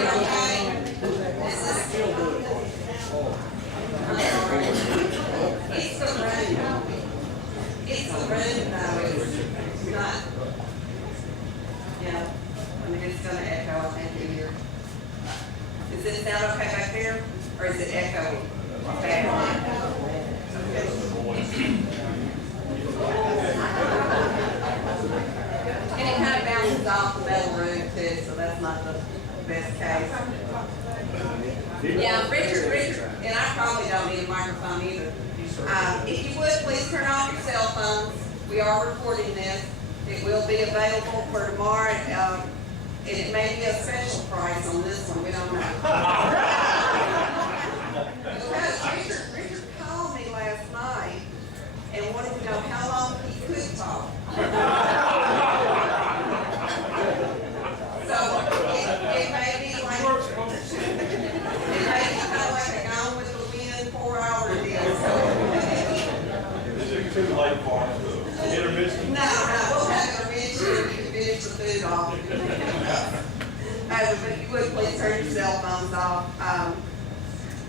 okay? It's the room. It's the room, though. It's not. Yeah. I mean, it's going to echo, I think, in here. Does it sound okay back there? Or is it echoing? And it kind of bounces off the metal roof, too, so that's not the best case. Yeah, Richard, and I probably don't need a microphone either. If you would, please turn off your cell phones. We are recording this. It will be available for tomorrow. And it may be a special price on this one. We don't know. Because Richard called me last night and wanted to know how long he could talk. So it may be like kind of like a Gone with the Wind 4-hour deal. Is it too late for us? Intermission? No, we'll have intermission. You can finish the food off. But if you would, please turn your cell phones off.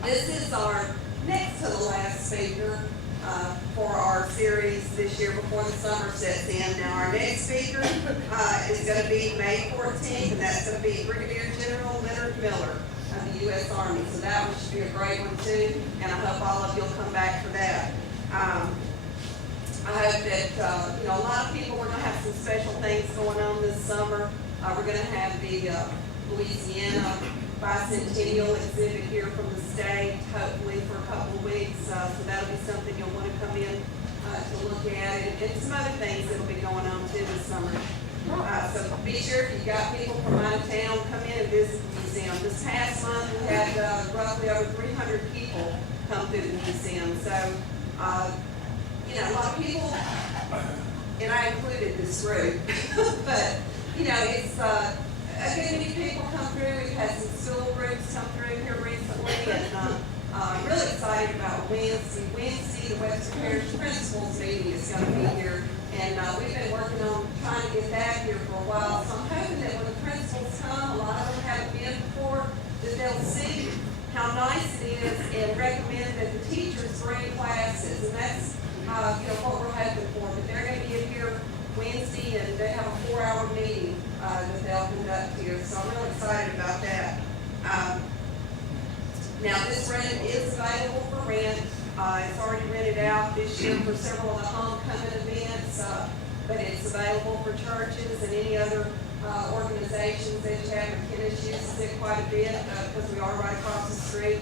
This is our next to the last speaker for our series this year before the summer sets in. Now, our next speaker is going to be May 14th, and that's going to be Brigadier General Leonard Miller of the U.S. Army. So that one should be a great one, too, and I hope all of you will come back for that. I hope that, a lot of people, we're going to have some special things going on this summer. We're going to have the Louisiana bicentennial exhibit here from the state, hopefully for a couple of weeks. So that'll be something you'll want to come in to look at, and some other things that'll be going on too this summer. So be sure if you've got people from out of town, come in and visit the museum. This past month we had roughly over 300 people come through the museum. So, a lot of people, and I included this group, but it's a good many people come through. We've had some school groups come through here recently, and I'm really excited about Wednesday. The Webster Parish Principals meeting is going to be here, and we've been working on trying to get that here for a while. So I'm hoping that when the principals come, a lot of them haven't been before, that they'll see how nice it is and recommend that the teachers bring classes, and that's what we're hoping for. But they're going to be in here Wednesday, and they have a 4-hour meeting that they'll conduct here, so I'm really excited about that. Now, this room is available for rent. It's already rented out this year for several of the homecoming events, but it's available for churches and any other organizations that you have. McKinnis uses it quite a bit because we are right across the street,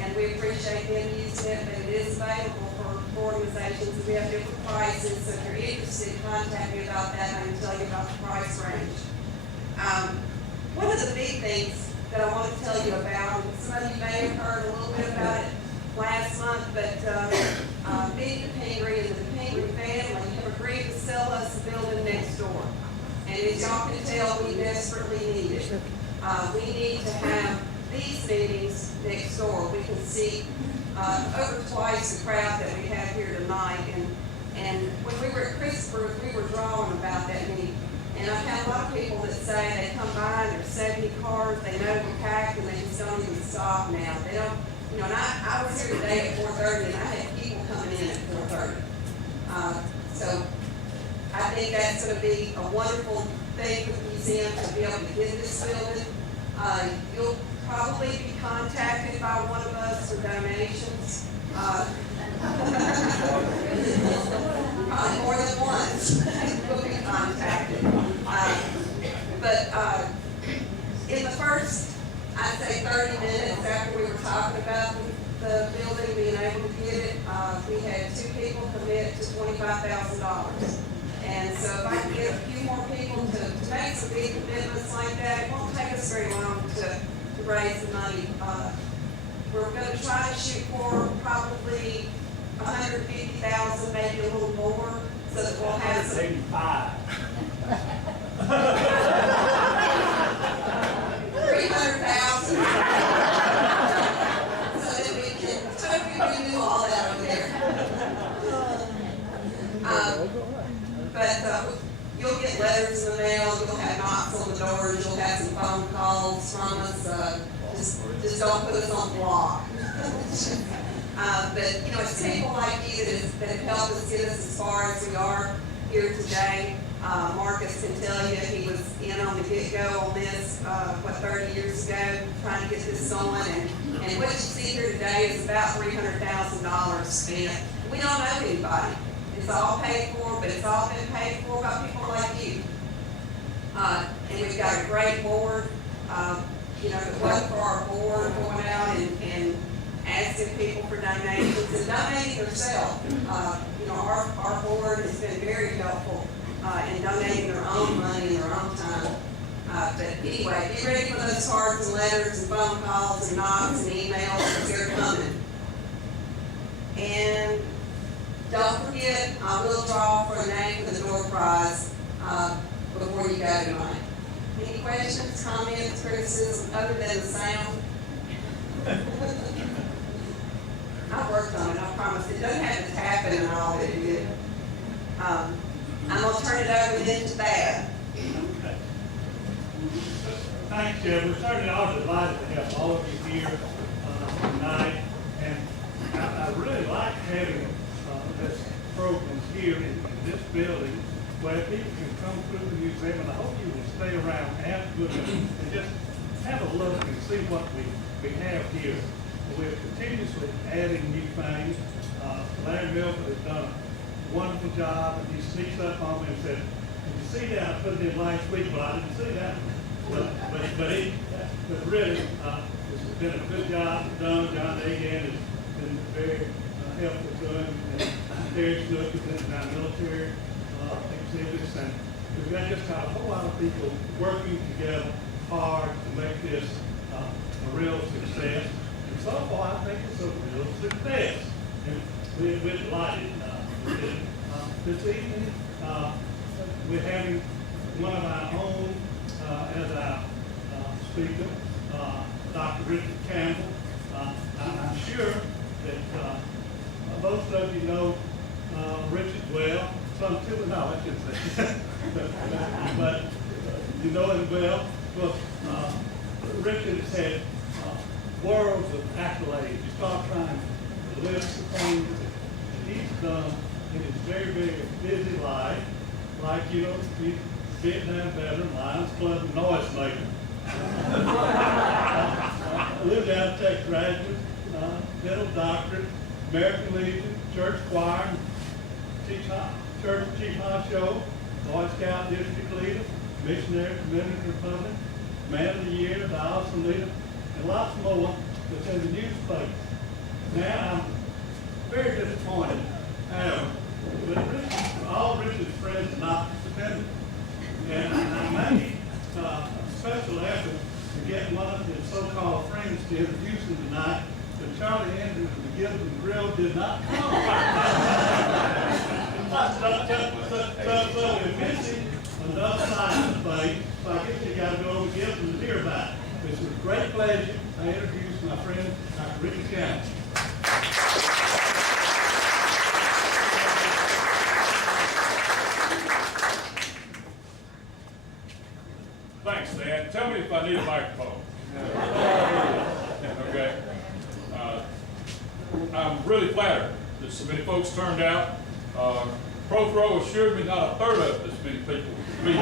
and we appreciate them using it, but it is available for organizations. We have different prices, so if you're interested, contact me about that, and I can tell you about the price range. One of the big things that I want to tell you about, and some of you may have heard a little bit about it last month, but me, the Pingree, and the Pingree family have agreed to sell us the building next door. And as y'all can tell, we desperately need it. We need to have these meetings next door. We can see over twice the crowd that we have here tonight. And when we were at Christopher's, we were drawing about that many. And I've had a lot of people that say they come by and there's 70 cars, they know we're packed, and they just don't even stop now. They don't, and I was here today at 4:30, and I had people coming in at 4:30. So I think that's going to be a wonderful thing for the museum to be able to get this building. You'll probably be contacted by one of us for donations. Probably more than once we'll be contacted. But in the first, I'd say 30 minutes after we were talking about the building being able to get it, we had 2 people commit to $25,000. And so if I can get a few more people to make some big commitments like that, it won't take us very long to raise the money. We're going to try to shoot for probably 150,000, maybe a little more, so that we'll have some. 300,000. So that we can totally renew all that over there. But you'll get letters in the mail, you'll have knocks on the doors, you'll have some phone phone calls from us. Just don't put us on block. But you know, it's people like you that have helped us get us as far as we are here today. Marcus can tell you he was in on the get-go on this, 30 years ago, trying to get this going. And what you see here today is about $300,000 spent. We don't know anybody. It's all paid for, but it's all been paid for by people like you. And we've got a great board. You know, if it wasn't for our board going out and asking people for donations and donating themselves, you know, our board has been very helpful in donating their own money and their own time. But anyway, be ready for those cards and letters and phone calls and knocks and emails because they're coming. And don't forget, I will draw for a name for the door prize before you go tonight. Any questions, comments, criticism, other than the sound? I worked on it, I promise. It doesn't have to happen and all that it did. I'm going to turn it over then to Thad. Thanks, Jeff. We're certainly all delighted to have all of you here tonight. And I really like having this program here in this building where people can come through the museum, and I hope you will stay around afterwards and just have a look and see what we have here. We're continuously adding new things. Leonard Miller has done a wonderful job, and he sneaks up on me and said, "Did you see that? I put it in last week." Well, I didn't see that. But really, this has been a good job done. John Agan has been very helpful to him, and Terry Snook has been in our military exhibits, and we've got just got a whole lot of people working together hard to make this a real success. And so far, I think it's a real success. And we're delighted with it. This evening, we're having one of our own as our speaker, Dr. Richard Campbell. I'm sure that most of you know Richard well. Some too, no, I shouldn't say. but you know him well. Because Richard has had worlds of accolades. You start trying to list the things that he's done in his very, very busy life. Like, you know, he's Vietnam veteran, Lions Club, and noise maker. Lived out of Tech graduate, dental doctorate, American Legion, church choir, church chief honcho, Boy Scout district leader, missionary to Minden Republic, man of the year, the awesome leader, and lots more that's in the newspaper. Now I'm very disappointed. But all Richard's friends are not dependent. And I made a special effort to get one of his so-called friends to introduce him tonight, but Charlie Andrews of the Gibson Grill did not come. So we're missing another side of the face, so I guess you got to go over to Gibson to hear about it. It's with great pleasure I introduce my friend, Dr. Richard Campbell. Thanks, Dan. Tell me if I need a microphone. Okay. I'm really flattered that so many folks turned out. Prothrow assured me not a third of this many people would be here.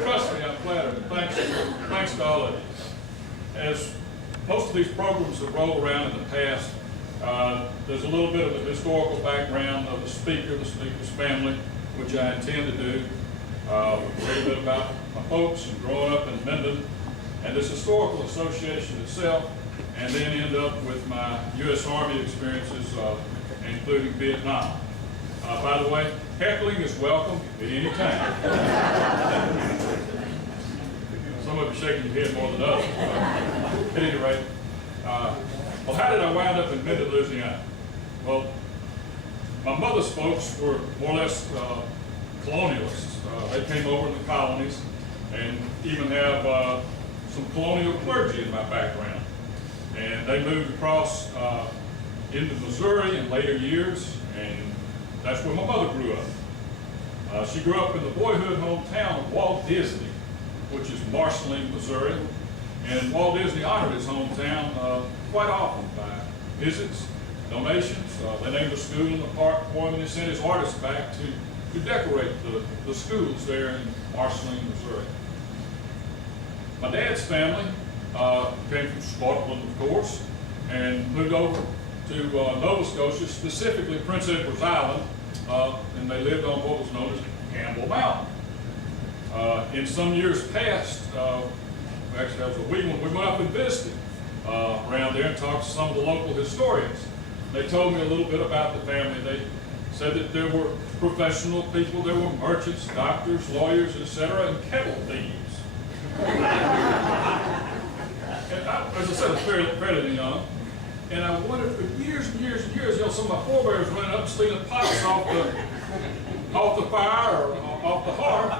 Trust me, I'm flattered. Thanks to all of you. As most of these programs have rolled around in the past, there's a little bit of the historical background of the speaker's family, which I intend to do. A little bit about my folks and growing up in Minden and this historical association itself, and then end up with my U.S. Army experiences, including Vietnam. By the way, heckling is welcome at any time. Some of you shaking your head more than others. At any rate, well, how did I wind up in Minden, Louisiana? Well, my mother's folks were more or less colonialists. They came over in the colonies and even have some colonial clergy in my background. And they moved across into Missouri in later years, and that's where my mother grew up. She grew up in the boyhood hometown of Walt Disney, which is Marceline, Missouri. And Walt Disney honored his hometown quite often by visits, donations. They named a school in the park for him, and they sent his artists back to decorate the schools there in Marceline, Missouri. My dad's family came from Scotland, of course, and moved over to Nova Scotia, specifically Prince Edward's Island, and they lived on what was known as Campbell Mountain. In some years past, actually that was a wee one, we went up and visited around there and talked to some of the local historians. They told me a little bit about the family. They said that there were professional people, there were merchants, doctors, lawyers, etc., and kettle thieves. And as I said, I was fairly young, and I wondered for years and years and years, some of my forebears running up and stealing pots off the fire or off the hearth.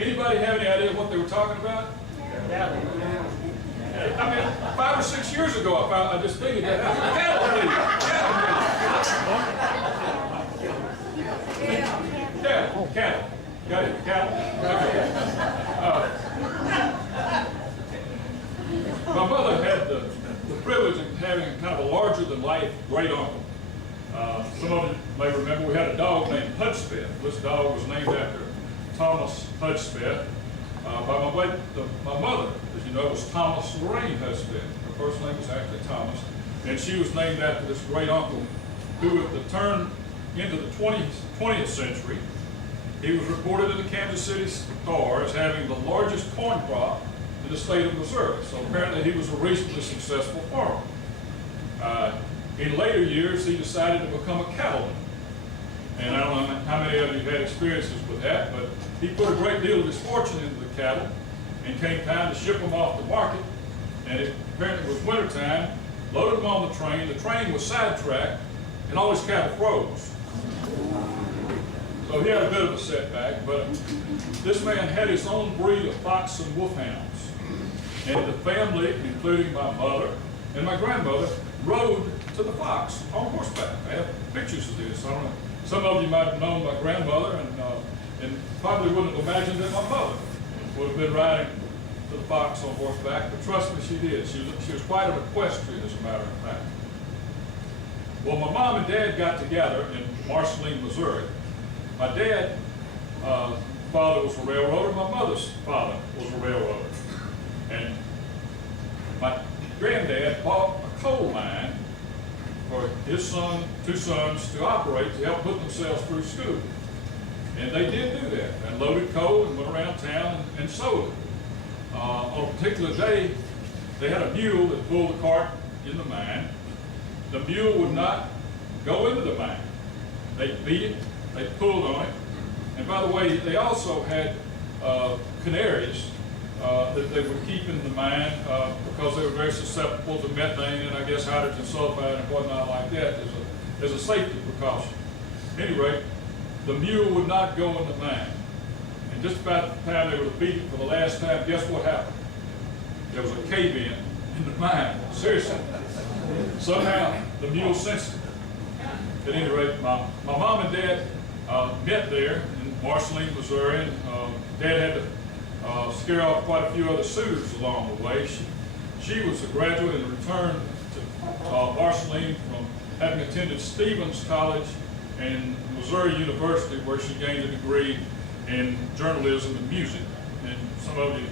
Anybody have any idea what they were talking about? I mean, 5 or 6 years ago, I just figured that out. Cattle. Got it, cattle. My mother had the privilege of having kind of a larger-than-life great-uncle. Some of you may remember we had a dog named Hudspeth. This dog was named after Thomas Hudspeth. My mother, as you know, was Thomas Lorraine Hudspeth. Her first name was actually Thomas. And she was named after this great uncle who, at the turn into the 20th century, he was reported in the Kansas City Star as having the largest corn crop in the state of Missouri. So apparently he was a reasonably successful farmer. In later years, he decided to become a cattleman. And I don't know how many of you had experiences with that, but he put a great deal of his fortune into the cattle, and came time to ship them off the market, and it apparently was wintertime, loaded them on the train was sidetracked, and all his cattle froze. So he had a bit of a setback, but this man had his own breed of fox and wolfhounds, and the family, including my mother and my grandmother, rode to the fox on horseback. I have pictures of this. I don't know. Some of you might have known my grandmother, and probably wouldn't have imagined that my mother would have been riding to the fox on horseback, but trust me, she did. She was quite an equestrian, as a matter of fact. Well, my mom and dad got together in Marceline, Missouri. My dad's father was a railroader. My mother's father was a railroader. And my granddad bought a coal mine for his two sons to operate to help put themselves through school. And they did do that, and loaded coal and went around town and sold it. On a particular day, they had a mule that pulled the cart in the mine. The mule would not go into the mine. They beat it, they pulled on it. And by the way, they also had canaries that they would keep in the mine because they were very susceptible to methane and I guess hydrogen sulfide and whatnot like that as a safety precaution. Anyway, the mule would not go in the mine. And just about the time they were to beat it for the last time, guess what happened? There was a cave-in the mine. Seriously. Somehow the mule sensed it. At any rate, my mom and dad met there in Marceline, Missouri, and Dad had to scare off quite a few other suitors along the way. She was a graduate and returned to Marceline from having attended Stevens College and Missouri University, where she gained a degree in journalism and music. And some of you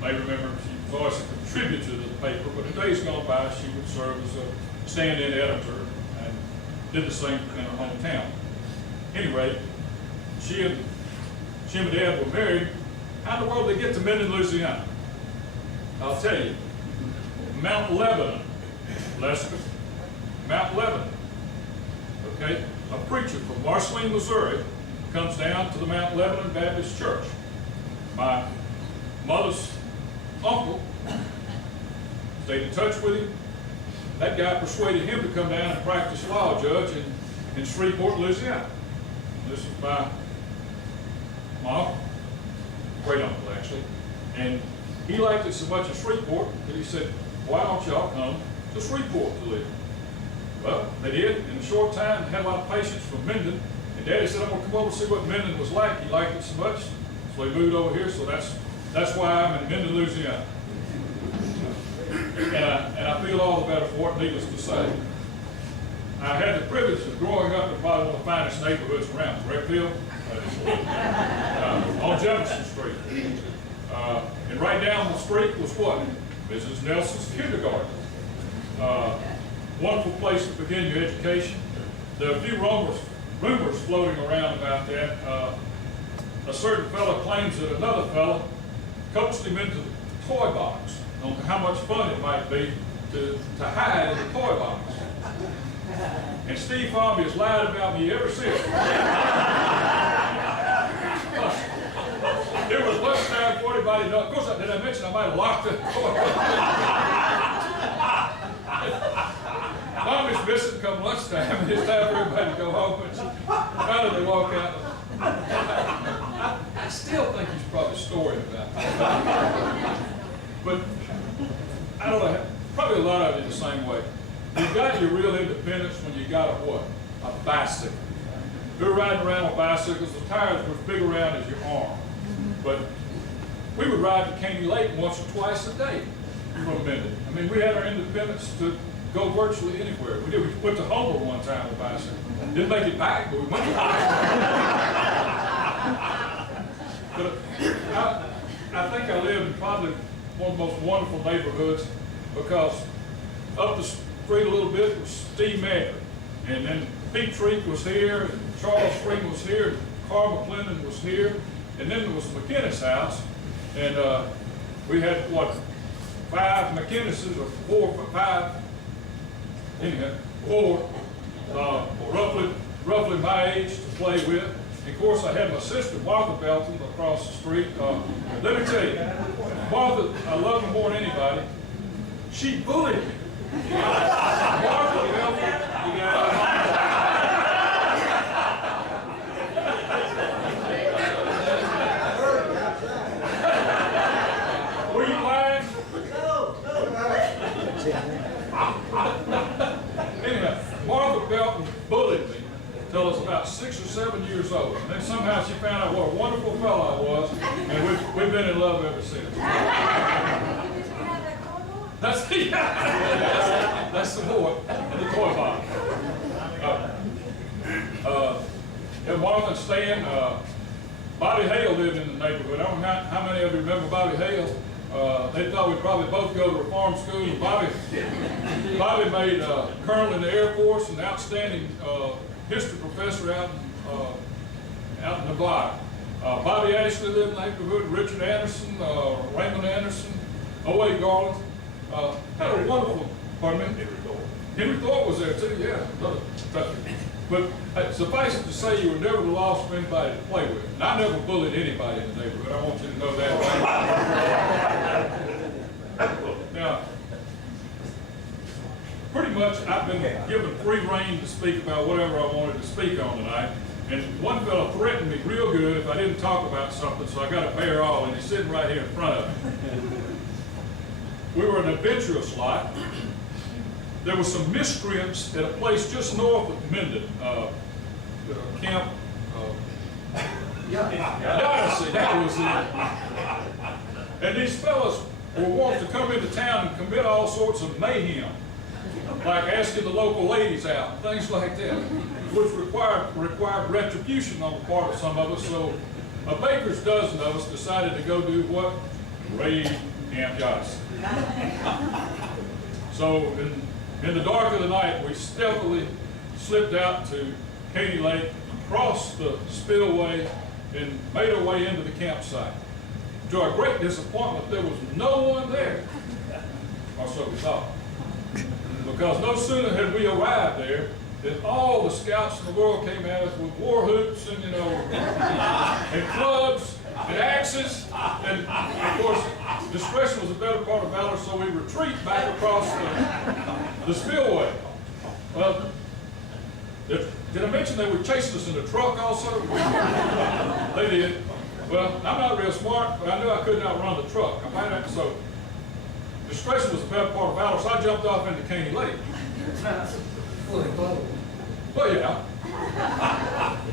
may remember she was always a contributor to the paper, but in days gone by, she would serve as a stand-in editor and did the same in her hometown. Anyway, she and Dad were married. How in the world did they get to Minden, Louisiana? I'll tell you. Mount Lebanon, Lester. Mount Lebanon. Okay? A preacher from Marceline, Missouri comes down to the Mount Lebanon Baptist Church. My mother's uncle stayed in touch with him. That guy persuaded him to come down and practice law judge in Shreveport, Louisiana. This is my uncle, great uncle actually. And he liked it so much in Shreveport that he said, why don't y'all come to Shreveport to live? Well, they did. In a short time, they had a lot of patients from Minden. And Daddy said, I'm going to come over and see what Minden was like. He liked it so much. So he moved over here. So that's That's why I'm in Minden, Louisiana. And I feel all the better for it, needless to say. I had the privilege of growing up in probably one of the finest neighborhoods around, correct, Phil? On Jefferson Street. And right down the street was what? Mrs. Nelson's kindergarten. Wonderful place to begin your education. There are a few rumors floating around about that. A certain fellow claims that another fellow coaxed him into the toy box on how much fun it might be to hide in the toy box. And Steve Farby has lied about me ever since. It was lunchtime before anybody knows. Of course, did I mention I might have locked the toy box? Mommy's missing come lunchtime, and it's time for everybody to go home. And finally they walk out. I still think he's probably storing about that. But I don't know, probably a lot of it the same way. You got your real independence when you got a what? A bicycle. If you're riding around on bicycles, the tires were as big around as your arm. But we would ride to Caney Lake once or twice a day from Minden. I mean, we had our independence to go virtually anywhere. We went to Humber one time with a bicycle. Didn't make it back, but we went But I think I lived in probably one of the most wonderful neighborhoods, because up the street a little bit was Steve Manor, and then Pete Treek was here, and Charles Spring was here, and Carl McClendon was here, and then there was the McInnes house, and we had what, 5 McInneses, or 4 or 5, anyhow, 4, roughly my age to play with. And of course, I had my sister, Martha Belton, across the street. Let me tell you, Martha, I love her more than anybody. She bullied me. Martha Belton, you got were you lying? Anyhow, Martha Belton bullied me until I was about 6 or 7 years old. And then somehow she found out what a wonderful fellow I was, and we've been in love ever since. That's the boy in the toy box. Yeah, Martha and Stan, Bobby Hale lived in the neighborhood. I don't know how many of you remember Bobby Hale. They thought we'd probably both go to reform school. And Bobby made colonel in the Air Force, an outstanding history professor out in Nevada. Bobby Ashley lived in the neighborhood. Richard Anderson, Raymond Anderson, O.A. Garland. Had a wonderful, pardon me? Henry Thorpe was there too, yeah. But suffice it to say, you were never the loss for anybody to play with. And I never bullied anybody in the neighborhood. I want you to know that. Now, pretty much I've been given free rein to speak about whatever I wanted to speak on tonight. And one fellow threatened me real good if I didn't talk about something, so I got to pay her all, and he's sitting right here in front of me. We were an adventurous lot. There were some miscreants at a place just north of Minden, Camp Odyssey, that was it. And these fellas were wanting to come into town and commit all sorts of mayhem, like asking the local ladies out, things like that, which required retribution on the part of some of us. So a baker's dozen of us decided to go do what? Raid Camp Odyssey. So in the dark of the night, we stealthily slipped out to Caney Lake, crossed the spillway, and made our way into the campsite. To our great disappointment, there was no one there, or so we thought. Because no sooner had we arrived there than all the scouts in the world came at us with war hoops and, and clubs and axes. And of course, discretion was a better part of valor, so we retreat back across the spillway. Well, did I mention they were chasing us in the truck also? They did. Well, I'm not real smart, but I knew I couldn't outrun the truck. So discretion was a better part of valor, so I jumped off into Caney Lake. Well, yeah.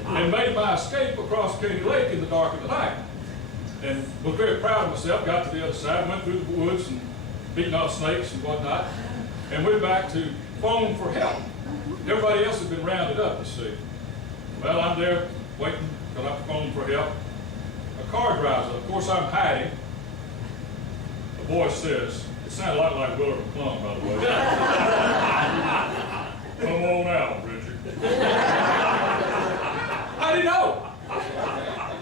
And made my escape across Caney Lake in the dark of the night. and was very proud of myself. Got to the other side, went through the woods and beating off snakes and whatnot, and went back to phone for help. Everybody else had been rounded up, you see. Well, I'm there waiting till I phone for help. A car drives up. Of course, I'm hiding. The voice says, it sounded a lot like Willard McClung, by the way. Come on out, Richard. How did he know?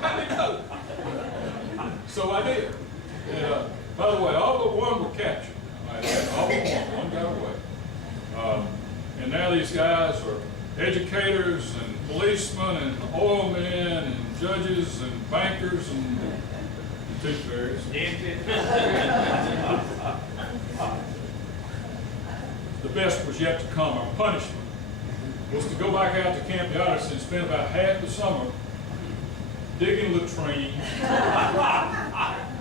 How did he know? So I did. And, by the way, all but one were captured. All but one got away. And now these guys are educators and policemen and oilmen and judges and bankers and tooth fairies. The best was yet to come. Our punishment was to go back out to Camp Yardison and spend about half the summer digging latrines,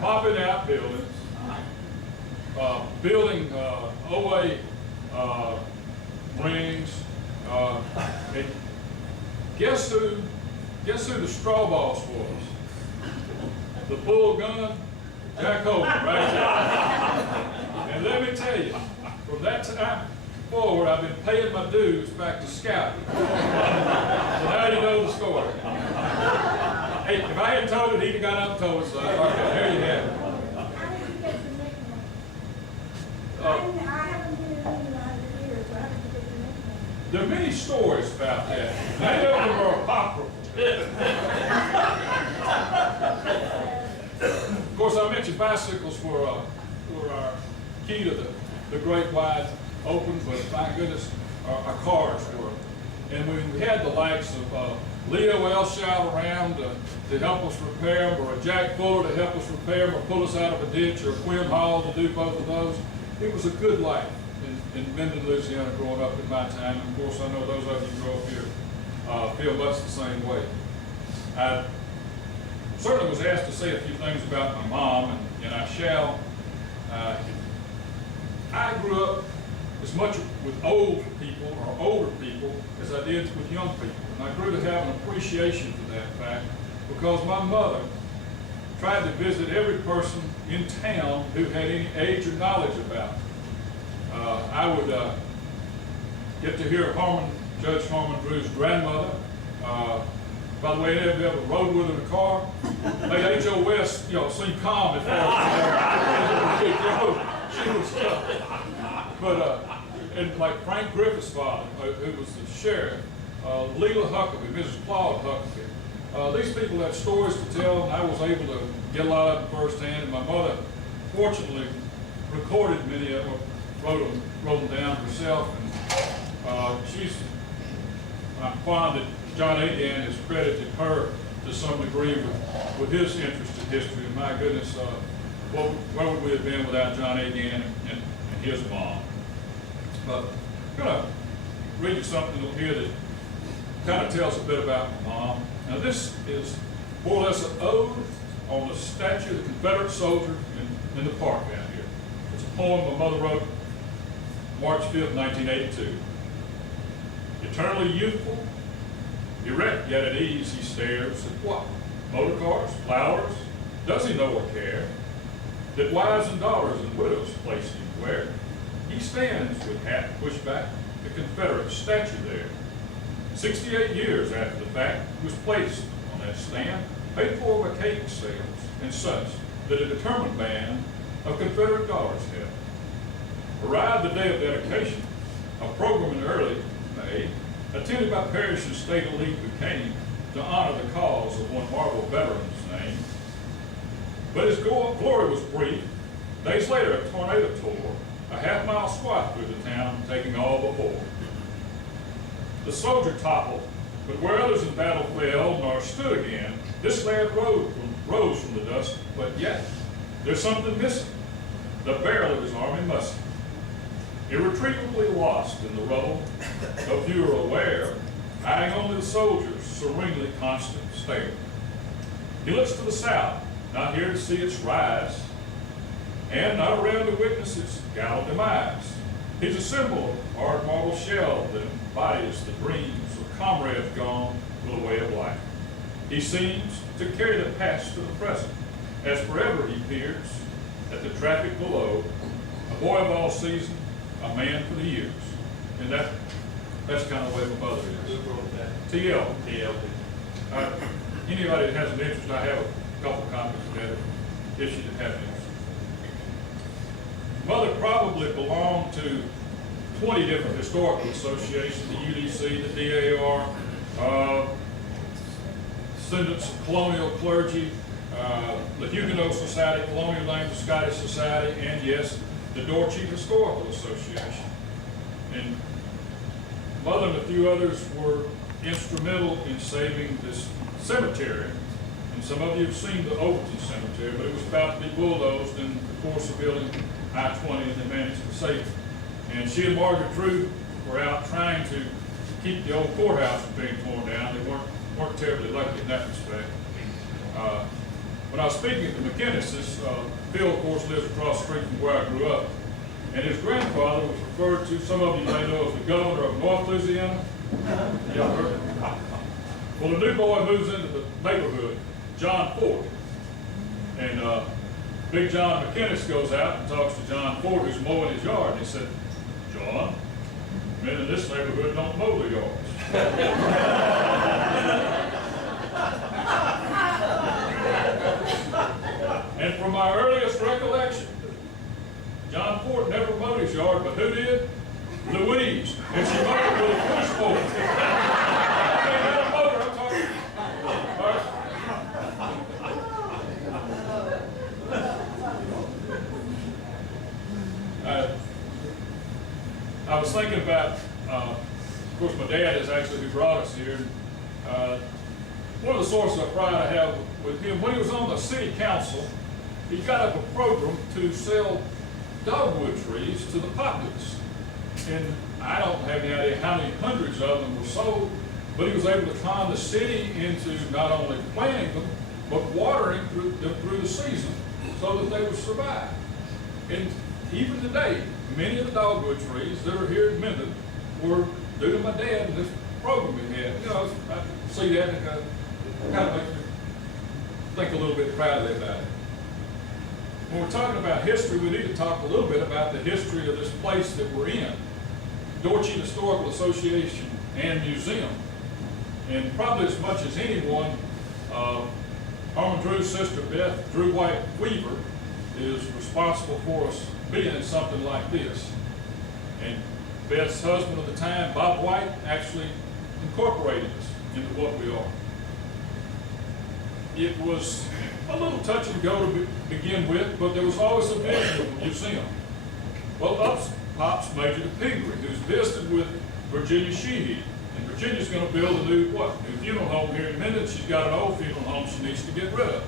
mopping out buildings, building OA rings. And guess who the straw boss was? The bull gun, Jack Holden, right there. And let me tell you, from that time forward, I've been paying my dues back to scouting. So now you know the story. Hey, if I hadn't told it, he'd have got up and told us. Okay, there you have it. How did you get the nickname? I haven't been in any of years, but how did you get the nickname? There are many stories about that. Many of them are apocryphal. Of course, I mentioned bicycles were our key to the great wide open, but my goodness, our cars were. And we had the likes of Leo Elshout around to help us repair them, or a Jack Fuller to help us repair them, or pull us out of a ditch, or Quinn Hall to do both of those. It was a good life in Minden, Louisiana, growing up in my time. And of course, I know those of you who grow up here feel much the same way. I certainly was asked to say a few things about my mom, and I shall. I grew up as much with old people or older people as I did with young people. And I grew to have an appreciation for that fact because my mother tried to visit every person in town who had any age or knowledge about it. I would get to hear Judge Harmon Drew's grandmother. By the way, any of you ever rode with her in a car? Made H.O. West, seem calm at first. She was but and like Frank Griffith's father, who was the sheriff, Leela Huckabee, Mrs. Claude Huckabee. These people had stories to tell, and I was able to get a lot of them firsthand. And my mother, fortunately, recorded many of them, wrote them down herself. And I'm fond that John Agan has credited her to some degree with his interest in history. And my goodness, where would we have been without John Agan and his mom? But I'm going to read you something up here that kind of tells a bit about my mom. Now this is more or less an ode on the statue of the Confederate soldier in the park down here. It's a poem my mother wrote March 5th, 1982. Eternally youthful, erect yet at ease, he stares at what? Motor cars, flowers, does he know or care? That wives and daughters and widows place him where? He stands with hat pushed back, the Confederate statue there. 68 years after the fact, he was placed on that stand, paid for by cake sales and such, that a determined band of Confederate daughters held. Arrived the day of dedication, a program in early May, attended by Parish and State elite who came to honor the cause of one marble veteran's name. But his glory was brief. Days later, a tornado tore a half-mile swath through the town, taking all before. The soldier toppled, but where others in battle fell nor stood again, this lad rose from the dust, but yet there's something missing, the barrel of his army musket. Irretrievably lost in the rubble, though few are aware, eyeing only the soldier's serenely constant stare. He looks to the south, not here to see its rise, and not around to witness its gallant demise. He's a symbol of hard marble shell that embodies the dreams of comrades gone with a way of life. He seems to carry the past to the present, as forever he peers at the traffic below, a boy of all season, a man for the years. And that's kind of the way my mother is. Who wrote that? TL. TLD. Anybody that has an interest, I have a couple copies of that if she didn't have an interest. Mother probably belonged to 20 different historical associations, the UDC, the DAR, descendants of colonial clergy, the Huguenot Society, Colonial Names of Scottish Society, and yes, the Dorcheat Historical Association. And Mother and a few others were instrumental in saving this cemetery. And some of you have seen the Overton Cemetery, but it was about to be bulldozed in the course of building I-20, and they managed to save it. And she and Margaret Drew were out trying to keep the old courthouse from being torn down. They weren't terribly lucky in that respect. When I was speaking at the McKinnis's, Phil, of course, lives across the street from where I grew up. And his grandfather was referred to, some of you may know, as the governor of North Louisiana. Y'all heard? Well, the new boy moves into the neighborhood, John Ford. And Big John McKinnis goes out and talks to John Ford, who's mowing his yard. And he said, "John, men in this neighborhood don't mow the yards." And from my earliest recollection, John Ford never mowed his yard, but who did? Louise. And she mowed it with a push mower. I mean, not a mower, I'm talking. I was thinking about, of course, my dad is actually who brought us here. One of the sources of pride I have with him, when he was on the city council, he got up a program to sell dogwood trees to the populace. And I don't have any idea how many hundreds of them were sold, but he was able to con the city into not only planting them, but watering them through the season so that they would survive. And even today, many of the dogwood trees that are here in Minden were due to my dad and this program we had. You know, I see that and it kind of makes me think a little bit proudly about it. When we're talking about history, we need to talk a little bit about the history of this place that we're in. Dorcheat Historical Association and Museum. And probably as much as anyone, Harmon Drew's sister, Beth Drew White Weaver, is responsible for us being in something like this. And Beth's husband at the time, Bob White, actually incorporated us into what we are. It was a little touch and go to begin with, but there was always a vision of the museum. Well, up pops Major Pingree, who's visited with Virginia Sheehy. And Virginia's going to build a new funeral home here in Minden. She's got an old funeral home she needs to get rid of.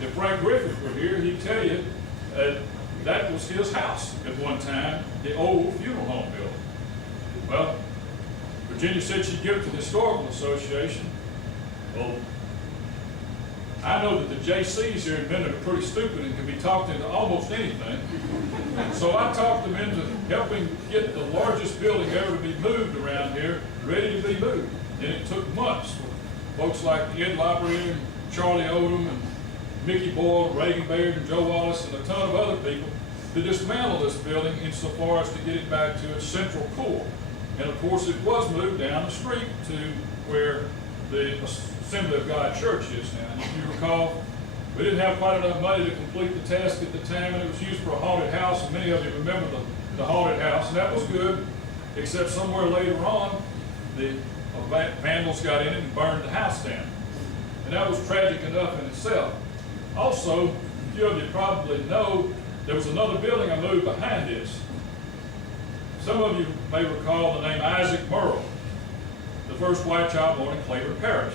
If Frank Griffith were here, he'd tell you that was his house at one time, the old funeral home building. Well, Virginia said she'd give it to the Historical Association. Well, I know that the JCs here in Minden are pretty stupid and can be talked into almost anything. So I talked them into helping get the largest building ever to be moved around here, ready to be moved. And it took months for folks like Ed Labrie and Charlie Odom and Mickey Boyle, Reagan Baird, and Joe Wallace, and a ton of other people to dismantle this building insofar as to get it back to its central core. And of course, it was moved down the street to where the Assembly of God Church is now. And if you recall, we didn't have quite enough money to complete the task at the time, and it was used for a haunted house, and many of you remember the haunted house, and that was good, except somewhere later on, the vandals got in it and burned the house down. And that was tragic enough in itself. Also, a few of you probably know, there was another building I moved behind this. Some of you may recall the name Isaac Merle, the first white child born in Claiborne Parish.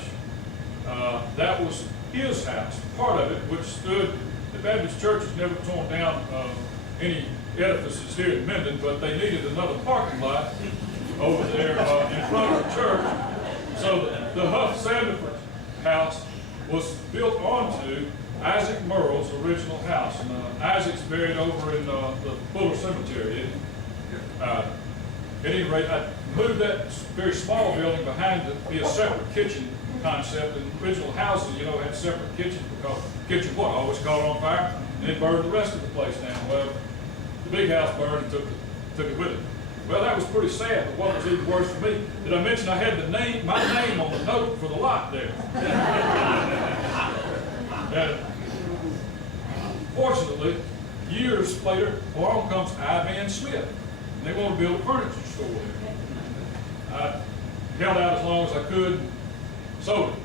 That was his house, part of it, which stood, the Baptist church has never torn down any edifices here in Minden, but they needed another parking lot over there in front of the church. So the Huff Sandiford house was built onto Isaac Merle's original house. And Isaac's buried over in the Fuller Cemetery. At any rate, I moved that very small building behind to be a separate kitchen concept. And original houses, you know, had separate kitchens because kitchen what always caught on fire and it burned the rest of the place down. Well, the big house burned and took it with it. Well, that was pretty sad, but what was even worse for me, did I mention I had my name on the note for the lot there? And fortunately, years later, along comes I.B. Smith, and they want to build a furniture store there. I held out as long as I could and sold it.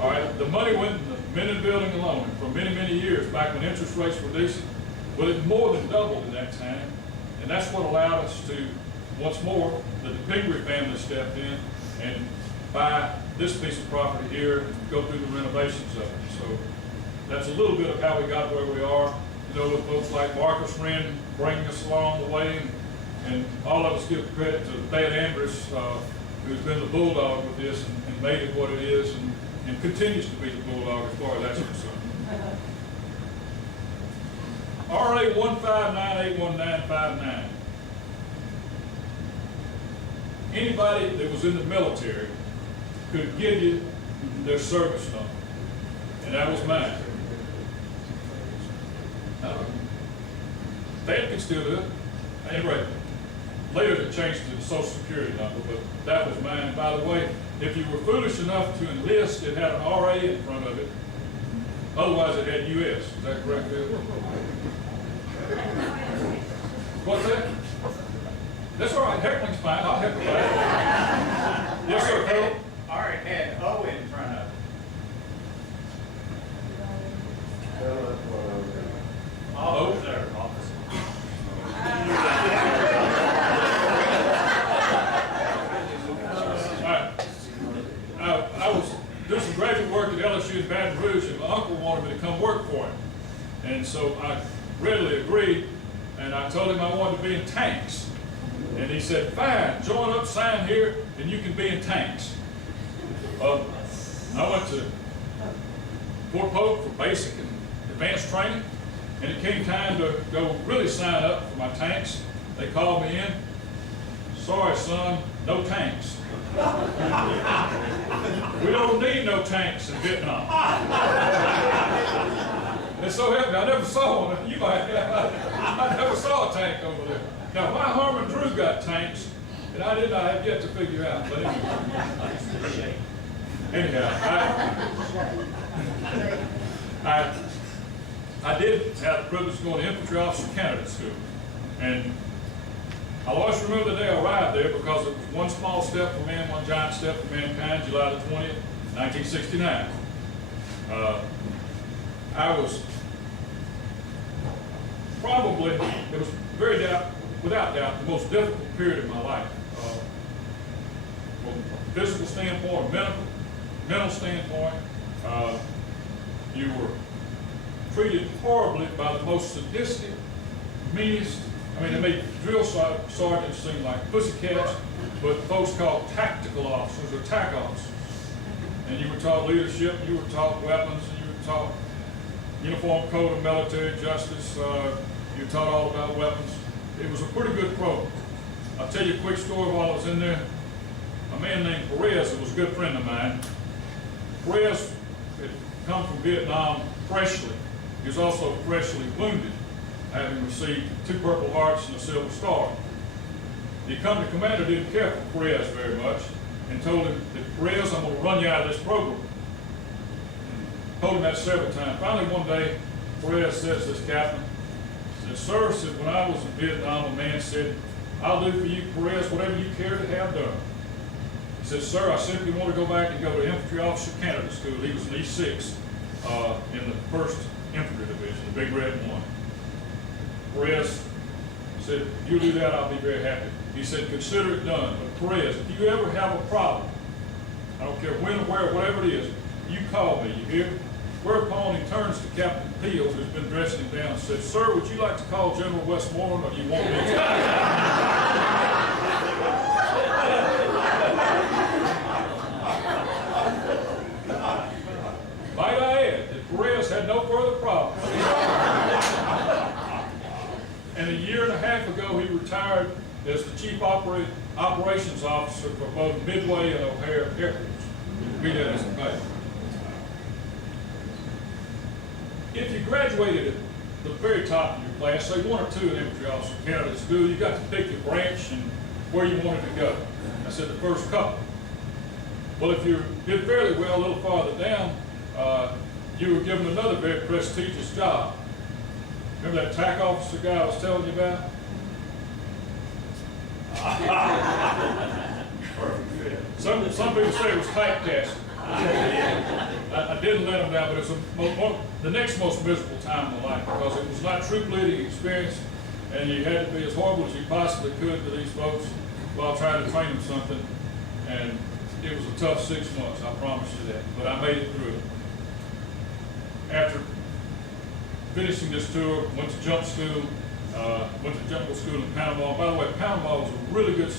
All right, the money went in the Minden building alone, and for many, many years, back when interest rates were decent, well, it more than doubled in that time. And that's what allowed us to, once more, the Pingree family stepped in and buy this piece of property here and go through the renovations of it. So that's a little bit of how we got where we are. You know, with folks like Marcus Wren bringing us along the way, and all of us give credit to Thad Andrus, who's been the bulldog with this and made it what it is and continues to be the bulldog as far as that's concerned. RA 159-81959. Anybody that was in the military could give you their service number, and that was mine. Thad could still do it. Anyway, later it changed to the Social Security number, but that was mine. And by the way, if you were foolish enough to enlist, it had an RA in front of it. Otherwise, it had US. Is that correct, Bill? What's that? That's all right. Heckling's fine. I'll heckle back. Yes, sir, Phil. Already had O in front of it. Officer. I was doing some graduate work at LSU in Baton Rouge, and my uncle wanted me to come work for him. And so I readily agreed, and I told him I wanted to be in tanks. And he said, fine, join up, sign here, and you can be in tanks. I went to Fort Polk for basic and advanced training, and it came time to go really sign up for my tanks. They called me in. Sorry, son, no tanks. We don't need no tanks in Vietnam. And so help me, I never saw one. You might have. I never saw a tank over there. Now, why Harmon Drew got tanks, and I did not have yet to figure out. But anyhow, I did have the privilege of going to Infantry Officer Candidate School. And I'll always remember the day I arrived there because it was one small step for man, one giant step for mankind, July the 20th, 1969. I was probably, it was without doubt, the most difficult period of my life. From a physical standpoint, mental standpoint, you were treated horribly by the most sadistic, meanest. I mean, they made drill sergeants seem like pussycats, but folks called tactical officers or TAC officers. And you were taught leadership, you were taught weapons, and you were taught Uniform Code of Military Justice. You were taught all about weapons. It was a pretty good program. I'll tell you a quick story while I was in there. A man named Perez, who was a good friend of mine. Perez had come from Vietnam freshly. He was also freshly wounded, having received 2 Purple Hearts and a Silver Star. The company commander didn't care for Perez very much and told him that, Perez, I'm going to run you out of this program. Told him that several times. Finally, one day, Perez says to this captain, said, sir, said, when I was in Vietnam, a man said, I'll do for you, Perez, whatever you care to have done. He said, sir, I simply want to go back and go to Infantry Officer Candidate School. He was an E6 in the First Infantry Division, the Big Red One. Perez said, if you do that, I'll be very happy. He said, consider it done. But Perez, if you ever have a problem, I don't care when or where, whatever it is, you call me, you hear? Whereupon he turns to Captain Peel, who's been dressing him down, and says, sir, would you like to call General Westmoreland, or do you want me to? Might I add that Perez had no further problems. And a year and a half ago, he retired as the Chief Operations Officer for both Midway and O'Hare Airports. Be that as it may. If you graduated at the very top of your class, say 1 or 2 in infantry officer candidate school, you got to pick your branch and where you wanted to go. I said the first couple. Well, if you did fairly well a little farther down, you were given another very prestigious job. Remember that TAC officer guy I was telling you about? Some people say it was typecast. I didn't let them down, but it was the next most miserable time in my life because it was not troop leading experience, and you had to be as horrible as you possibly could to these folks while trying to train them something. And it was a tough 6 months, I promise you that, but I made it through it. After finishing this tour, went to jump school, went to jungle school in Panama. By the way, Panama was a really good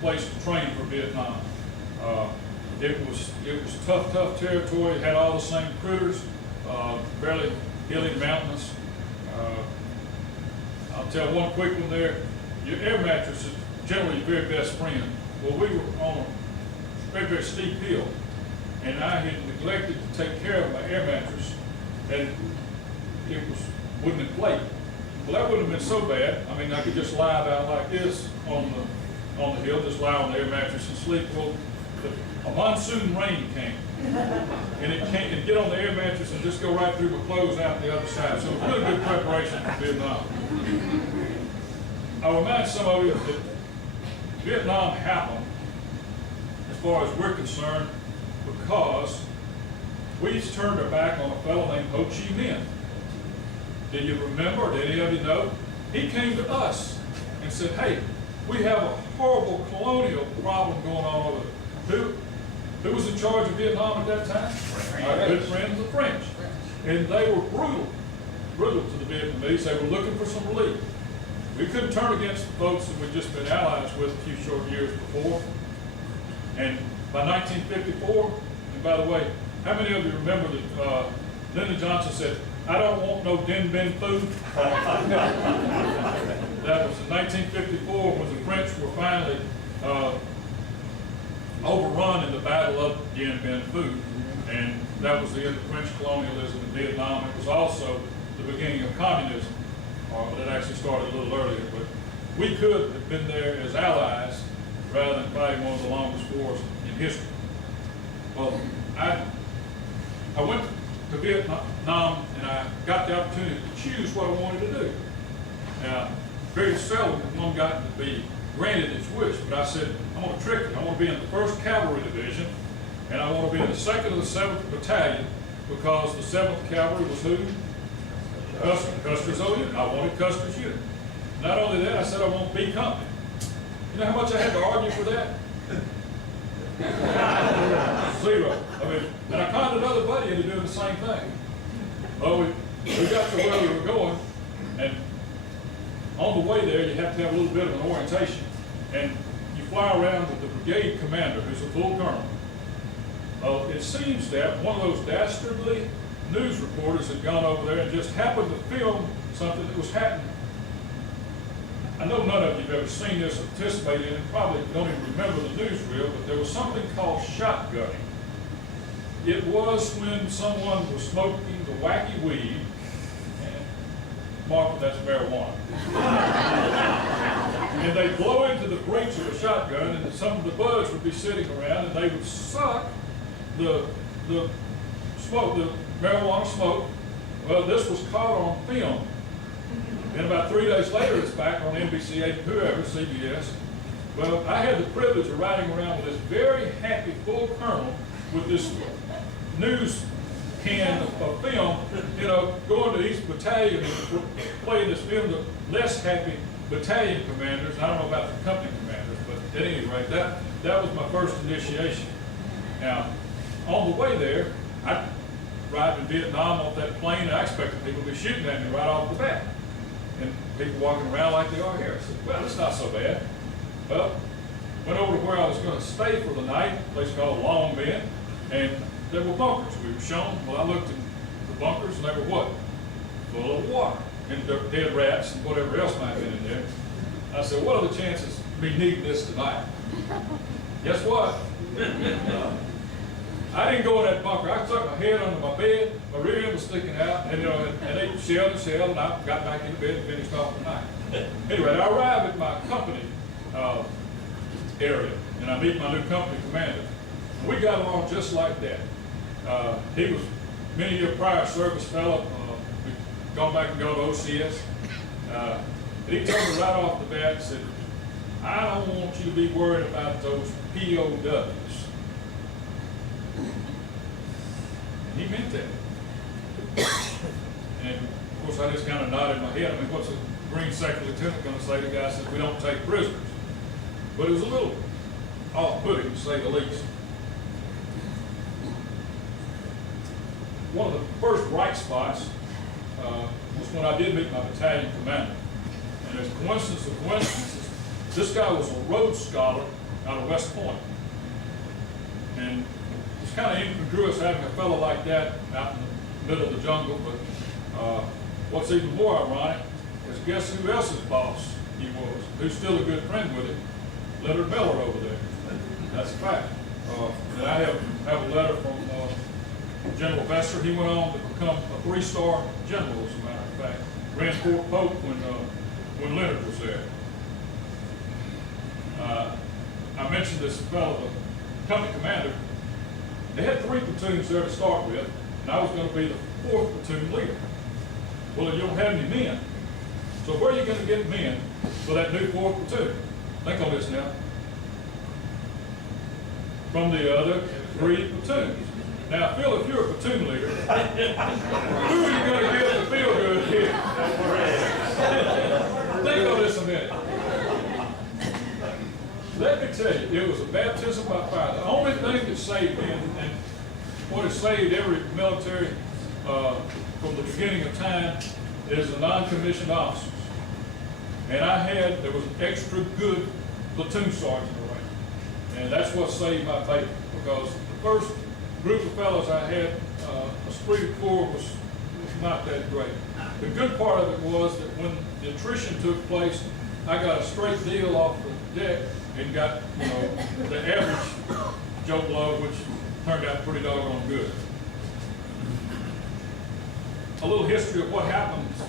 place to train for Vietnam. It was tough territory. It had all the same critters, fairly hilly, mountainous. I'll tell one quick one there. Your air mattress is generally your very best friend. Well, we were on a very, very steep hill, and I had neglected to take care of my air mattress, and it wouldn't inflate. Well, that wouldn't have been so bad. I mean, I could just lie down like this on the hill, just lie on the air mattress and sleep. Well, a monsoon rain came, and it came and get on the air mattress and just go right through my clothes out the other side. So it was really good preparation for Vietnam. I remind some of you that Vietnam happened, as far as we're concerned, because we turned our back on a fellow named Ho Chi Minh. Do you remember, did any of you know? He came to us and said, hey, we have a horrible colonial problem going on over there. Who was in charge of Vietnam at that time? Our good friends, the French. And they were brutal to the Vietnamese. They were looking for some relief. We couldn't turn against the folks that we'd just been allies with a few short years before. And by 1954, and by the way, how many of you remember that Lyndon Johnson said, I don't want no Din Bin food? That was in 1954 when the French were finally overrun in the Battle of Dien Bien Phu, and that was the end of French colonialism in Vietnam. It was also the beginning of communism. It actually started a little earlier, but we could have been there as allies rather than fighting one of the longest wars in history. Well, I went to Vietnam and I got the opportunity to choose what I wanted to do. Now, very seldom has one gotten to be granted his wish, but I said, I want to trick you. I want to be in the First Cavalry Division, and I want to be in the 2nd or the 7th Battalion, because the 7th Cavalry was who? Custer's unit. I wanted Custer's unit. Not only that, I said I want B Company. You know how much I had to argue for that? 0. I mean, and I conned another buddy into doing the same thing. Well, we got to where we were going, and on the way there, you have to have a little bit of an orientation, and you fly around with the brigade commander, who's a full colonel. It seems that one of those dastardly news reporters had gone over there and just happened to film something that was happening. I know none of you have ever seen this or participated in it, probably don't even remember the newsreel, but there was something called shotgunning. It was when someone was smoking the wacky weed, and Mark, that's marijuana. And they'd blow into the breech of a shotgun, and some of the buds would be sitting around, and they would suck the smoke, the marijuana smoke. Well, this was caught on film. And about 3 days later, it's back on NBC, whoever, CBS. Well, I had the privilege of riding around with this very happy full colonel with this news can of film, you know, going to each battalion and playing this film to less happy battalion commanders. I don't know about the company commanders, but at any rate, that was my first initiation. Now, on the way there, I arrived in Vietnam off that plane, and I expected people to be shooting at me right off the bat. And people walking around like they are here. I said, well, it's not so bad. Well, went over to where I was going to stay for the night, a place called Long Bend, and there were bunkers we were shown. Well, I looked at the bunkers, and they were what? Full of water, and dead rats and whatever else might have been in there. I said, what are the chances of me needing this tonight? Guess what? I didn't go in that bunker. I stuck my head under my bed, my rear end was sticking out, and and they shelled and shelled, and I got back into bed and finished off the night. Anyway, I arrived at my company area, and I meet my new company commander. And we got along just like that. He was many year prior service fellow. We'd gone back and go to OCS. And he told me right off the bat, said, I don't want you to be worried about those POWs. And he meant that. And of course, I just kind of nodded my head. I mean, what's a Green Second Lieutenant going to say? The guy says, we don't take prisoners. But it was a little off-putting, to say the least. One of the first bright spots was when I did meet my battalion commander. And as coincidence of coincidences, this guy was a Rhodes Scholar out of West Point. And it's kind of incongruous having a fellow like that out in the middle of the jungle, but what's even more ironic is guess who else's boss he was, who's still a good friend with him, Leonard Miller over there. That's a fact. And I have a letter from General Webster. He went on to become a 3-star general, as a matter of fact. Ran Fort Pope when Leonard was there. I mentioned this fellow, the company commander. They had 3 platoons there to start with, and I was going to be the 4th platoon leader. Well, you don't have any men. So where are you going to get men for that new 4th platoon? Think on this now. From the other 3 platoons. Now, Phil, if you're a platoon leader, who are you going to give the Feelgood here? Think on this a minute. Let me tell you, it was a baptism by fire. The only thing that saved me, and what has saved every military from the beginning of time, is the non-commissioned officers. And there was an extra good platoon sergeant around. And that's what saved my faith, because the first group of fellows I had, esprit de corps was not that great. The good part of it was that when the attrition took place, I got a straight deal off the deck and got, the average Joe Blow, which turned out pretty doggone good. A little history of what happens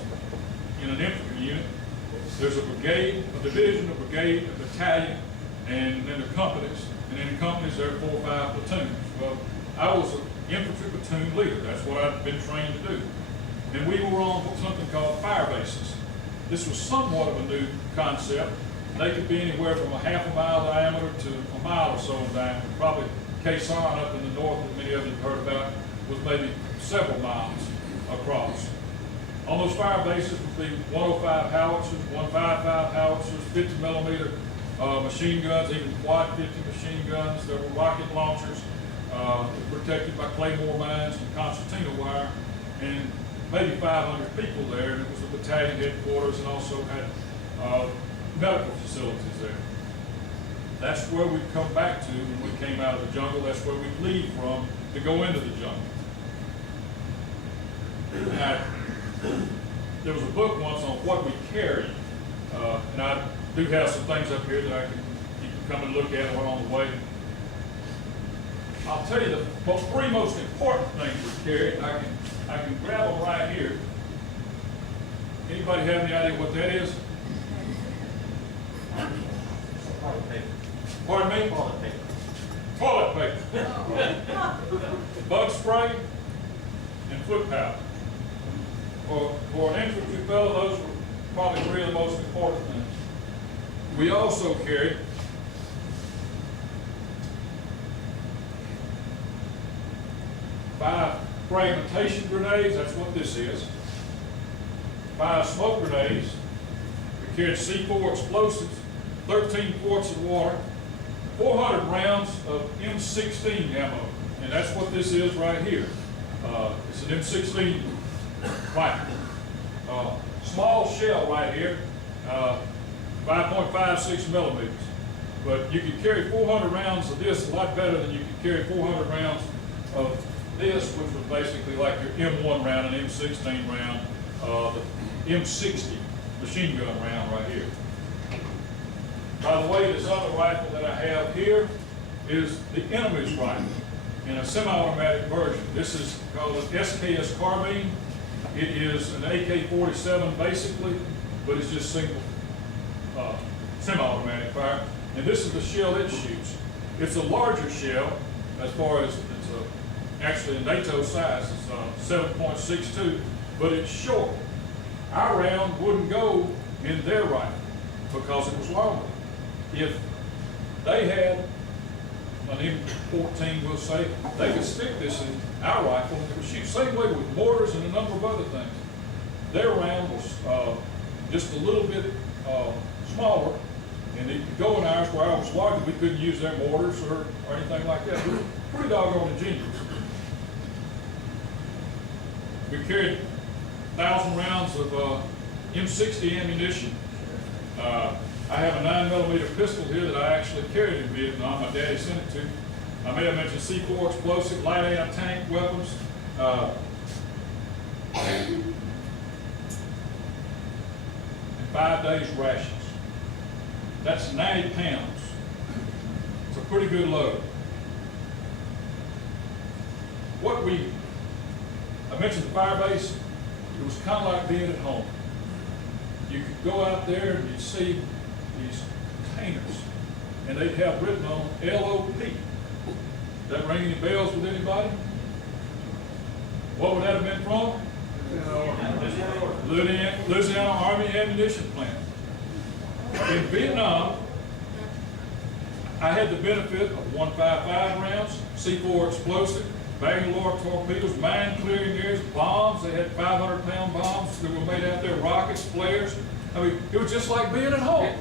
in an infantry unit. There's a brigade, a division, a brigade, a battalion, and then the companies. And in the companies, there are 4 or 5 platoons. Well, I was an infantry platoon leader. That's what I'd been trained to do. And we were on something called Firebases. This was somewhat of a new concept. They could be anywhere from a half a mile diameter to a mile or so in diameter. Probably Quezon up in the north that many of you have heard about was maybe several miles across. On those fire bases would be 105 howitzers, 155 howitzers, 50 millimeter machine guns, even quad 50 machine guns. There were rocket launchers, protected by claymore mines and concertina wire, and maybe 500 people there. And it was the battalion headquarters, and also had medical facilities there. That's where we'd come back to when we came out of the jungle. That's where we'd leave from to go into the jungle. Now, there was a book once on what we carried, and I do have some things up here that I can, you can come and look at while on the way. I'll tell you the 3 most important things we carried. I can grab them right here. Anybody have any idea what that is? Toilet paper. Pardon me? Toilet paper. Toilet paper. Bug spray and foot powder. For an infantry fellow, those were probably 3 of the most important things. We also carried 5 fragmentation grenades. That's what this is. 5 smoke grenades. We carried C4 explosives, 13 quarts of water, 400 rounds of M16 ammo, and that's what this is right here. It's an M16 rifle. Small shell right here, 5.56 millimeters. But you can carry 400 rounds of this a lot better than you can carry 400 rounds of this, which was basically like your M1 round and M16 round, the M60 machine gun round right here. By the way, this other rifle that I have here is the enemy's rifle. in a semi-automatic version. This is called an SKS carbine. It is an AK-47 basically, but it's just single semi-automatic fire. And this is the shell it shoots. It's a larger shell as far as it's actually a NATO size. It's 7.62, but it's short. Our round wouldn't go in their rifle because it was longer. If they had an M14, we'll say, they could stick this in our rifle and it would shoot. Same way with mortars and a number of other things. Their round was just a little bit smaller, and it could go in ours where ours was larger. We couldn't use their mortars or anything like that. We were pretty doggone ingenious. We carried 1,000 rounds of M60 ammunition. I have a 9mm pistol here that I actually carried in Vietnam. My daddy sent it to me. I may have mentioned C4 explosive, light anti-tank weapons. And 5 days rations. That's 90 pounds. It's a pretty good load. I mentioned the Firebase. It was kind of like being at home. You could go out there and you'd see these containers, and they'd have written on LOP. Does that ring any bells with anybody? What would that have been from? Louisiana Army Ammunition Plant. In Vietnam, I had the benefit of 155 rounds, C4 explosive, Bangalore torpedoes, mine clearing areas, bombs. They had 500-pound bombs that were made out there, rockets, flares. I mean, it was just like being at home.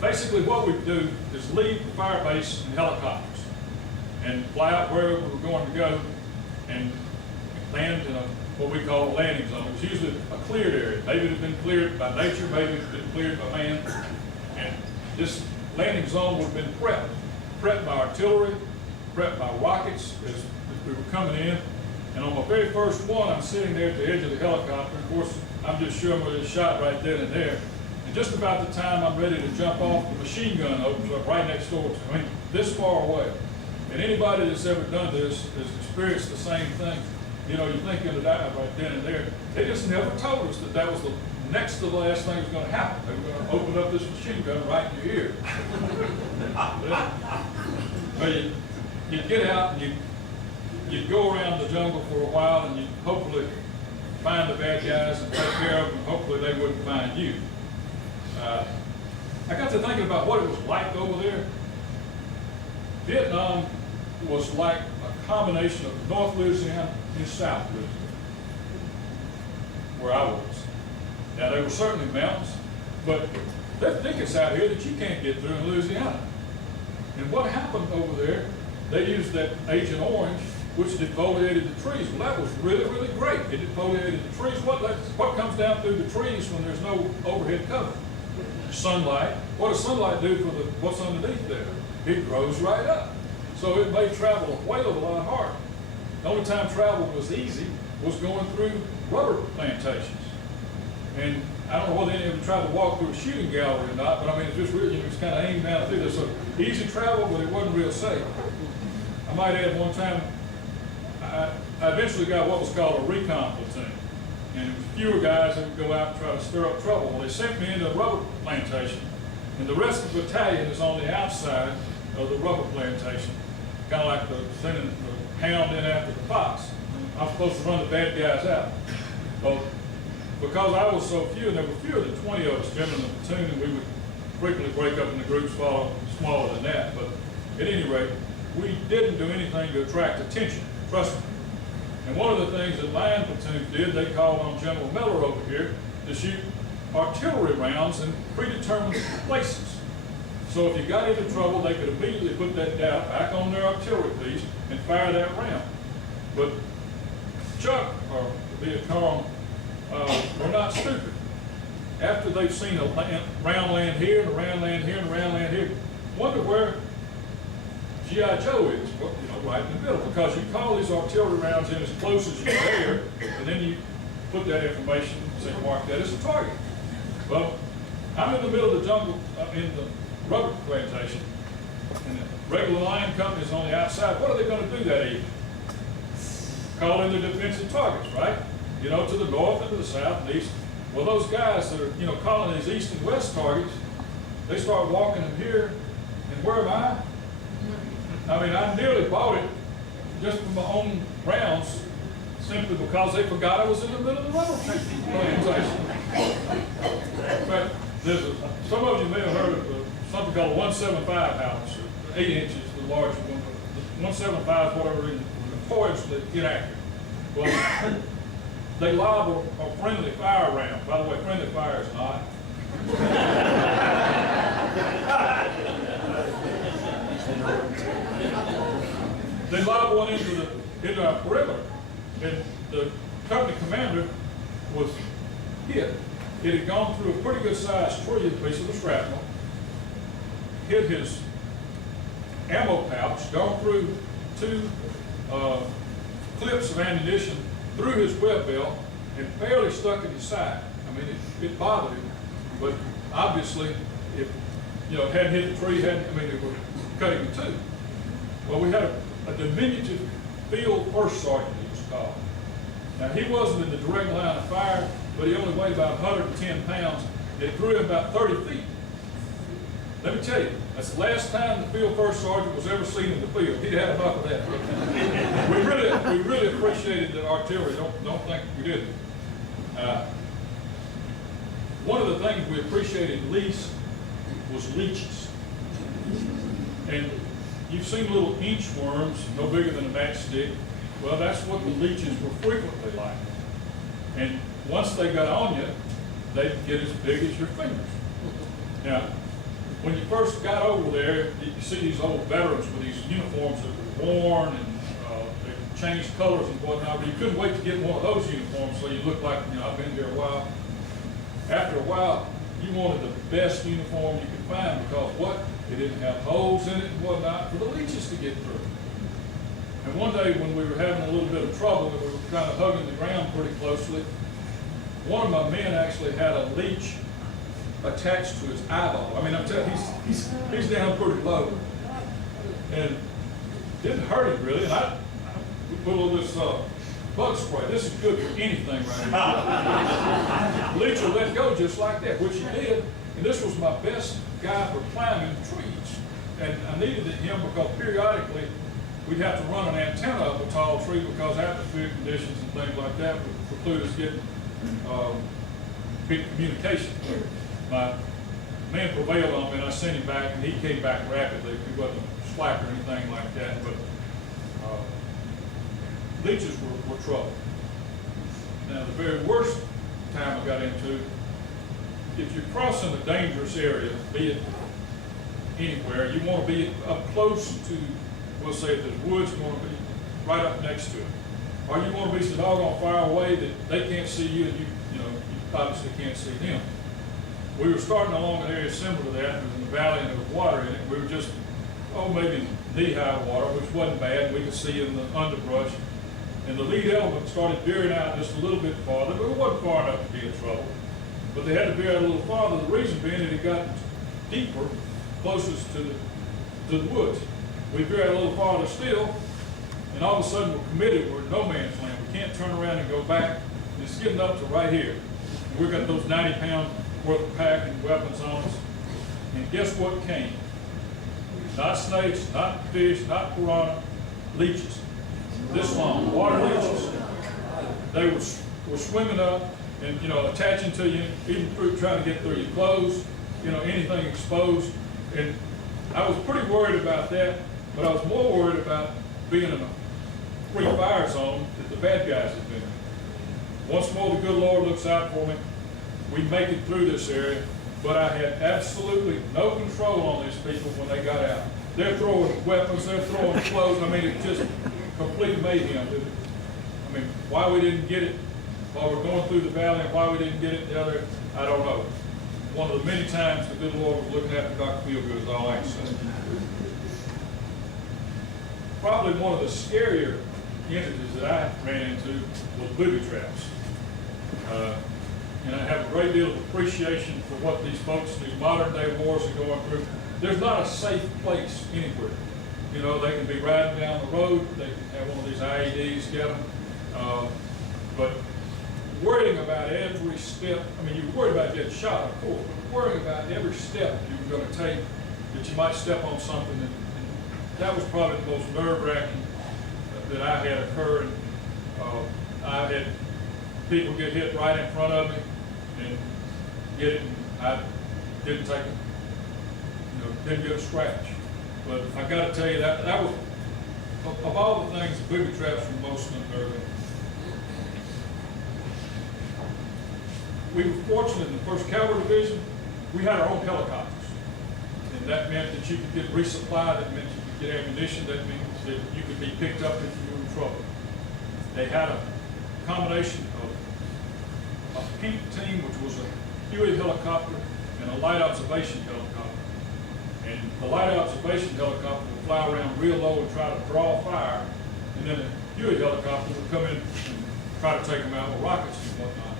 Basically, what we do is leave the fire base in helicopters and fly out wherever we're going to go and land in what we call a landing zone. It's usually a cleared area. Maybe it had been cleared by nature, maybe it had been cleared by man. And this landing zone would have been prepped by artillery, prepped by rockets as we were coming in. And on my very first one, I'm sitting there at the edge of the helicopter. Of course, I'm just sure with a shot right then and there. And just about the time I'm ready to jump off, the machine gun opens up right next door to me. I mean, this far away. And anybody that's ever done this has experienced the same thing. You know, you're thinking to die right then and there. They just never told us that that was the next to the last thing that was going to happen. They were going to open up this machine gun right in your ear. But you'd get out and you'd go around the jungle for a while and you'd hopefully find the bad guys and take care of them, and hopefully they wouldn't find you. I got to thinking about what it was like over there. Vietnam was like a combination of North Louisiana and South Louisiana, where I was. Now, there were certainly mountains, but there are thickets out here that you can't get through in Louisiana. And what happened over there, they used that Agent Orange, which defoliated the trees. Well, that was really, really great. It defoliated the trees. What comes down through the trees when there's no overhead cover? Sunlight. What does sunlight do for what's underneath there? It grows right up. So it made travel a whale of a lot harder. The only time travel was easy was going through rubber plantations. And I don't know whether any of them tried to walk through a shooting gallery or not, but I mean, it's just really, it's kind of aimed down through there. So easy travel, but it wasn't real safe. I might add one time, I eventually got what was called a recon platoon. And it was fewer guys that would go out and try to stir up trouble. Well, they sent me into a rubber plantation, and the rest of the battalion is on the outside of the rubber plantation, kind of like sending the hound in after the fox. I'm supposed to run the bad guys out. Well, because I was so few, and there were fewer than 20 of us generally in the platoon, and we would frequently break up into groups far smaller than that. But at any rate, we didn't do anything to attract attention, trust me. And one of the things that line platoons did, they called on General Miller over here to shoot artillery rounds in predetermined places. So if you got into trouble, they could immediately put that down back on their artillery piece and fire that round. But Chuck, or Vietcong, were not stupid. After they've seen a round land here, and a round land here, and a round land here, wonder where G.I. Joe is, well, you know, right in the middle, because you call these artillery rounds in as close as you dare, and then you put that information, say mark that as a target. Well, I'm in the middle of the jungle, in the rubber plantation, and the regular line company's on the outside. What are they going to do that evening? Call in the defensive targets, right? You know, to the north and to the south and east. Well, those guys that are, you know, calling these east and west targets, they start walking them here, and where am I? I mean, I nearly bought it just from my own rounds, simply because they forgot I was in the middle of the rubber plantation. But some of you may have heard of something called a 175 howitzer, 8 inches, the larger one. The 175 is whatever notoriously inaccurate. Well, they lob a friendly fire round. By the way, friendly fire is not. They lob one into our perimeter, and the company commander was hit. It had gone through a pretty good sized tree, a piece of the shrapnel, hit his ammo pouch, gone through 2 clips of ammunition, through his web belt, and barely stuck in his side. I mean, it bothered him, but obviously, if you know, it hadn't hit the tree, it would cut him in 2. Well, we had a diminutive field first sergeant, he was called. Now, he wasn't in the direct line of fire, but he only weighed about 110 pounds. It threw him about 30 feet. Let me tell you, that's the last time the field first sergeant was ever seen in the field. He'd had enough of that. We really appreciated that artillery. Don't think we didn't. One of the things we appreciated least was leeches. And you've seen little inchworms, no bigger than a matchstick. Well, that's what the leeches were frequently like. And once they got on you, they'd get as big as your fingers. Now, when you first got over there, you see these old veterans with these uniforms that were worn and they changed colors and whatnot, but you couldn't wait to get one of those uniforms so you looked like, you know, I've been here a while. After a while, you wanted the best uniform you could find because what? It didn't have holes in it and whatnot for the leeches to get through. And one day when we were having a little bit of trouble and we were kind of hugging the ground pretty closely, one of my men actually had a leech attached to his eyeball. I mean, I'm telling you, he's down pretty low. And it didn't hurt him really. And we put a little of this bug spray. This is good for anything right here. Leech will let go just like that, which he did. And this was my best guy for climbing trees. And I needed him because periodically we'd have to run an antenna up a tall tree because atmosphere conditions and things like that would preclude us getting big communication. My man prevailed on me and I sent him back and he came back rapidly. He wasn't slack or anything like that, but leeches were trouble. Now the very worst time I got into, if you're crossing a dangerous area, be it anywhere, you want to be up close to, we'll say if there's woods, you want to be right up next to it. Or you want to be so doggone far away that they can't see you and you obviously can't see them. We were starting along an area similar to that. It was in the valley and there was water in it. We were just, maybe knee-high water, which wasn't bad. We could see in the underbrush. And the lead element started veering out just a little bit farther, but it wasn't far enough to be in trouble. But they had to veer out a little farther. The reason being that it got deeper, closest to the woods. We veer out a little farther still, and all of a sudden we're committed. We're in no man's land. We can't turn around and go back. And it's getting up to right here. And we've got those 90-pound worth of pack and weapons on us. And guess what came? Not snakes, not fish, not piranha, leeches. This long, water leeches. They were swimming up and, attaching to you, even trying to get through your clothes, anything exposed. And I was pretty worried about that, but I was more worried about being in a free fire zone that the bad guys had been in. Once more, the good Lord looks out for me. We make it through this area, but I had absolutely no control on these people when they got out. They're throwing weapons, they're throwing clothes. I mean, it just complete mayhem. I mean, why we didn't get it while we're going through the valley and why we didn't get it the other, I don't know. One of the many times the good Lord was looking after Dr. Feelgood is all I can say. Probably one of the scarier entities that I ran into was boogie traps. And I have a great deal of appreciation for what these folks, these modern day wars are going through. There's not a safe place anywhere. You know, they can be riding down the road, they can have one of these IEDs, get them. But worrying about every step, I mean, you're worried about getting shot, of course, but worrying about every step you're going to take, that you might step on something. And that was probably the most nerve-wracking that I had occurred. I had people get hit right in front of me and get it, and I didn't take it, you know, didn't get a scratch. But I got to tell you that was, of all the things, the Boogie Traps were most unnerving. We were fortunate in the First Cavalry Division, we had our own helicopters. And that meant that you could get resupply, that meant you could get ammunition, that means that you could be picked up if you were in trouble. They had a combination of a pink team, which was a Huey helicopter, and a light observation helicopter. And the light observation helicopter would fly around real low and try to draw fire, and then the Huey helicopter would come in and try to take them out with rockets and whatnot.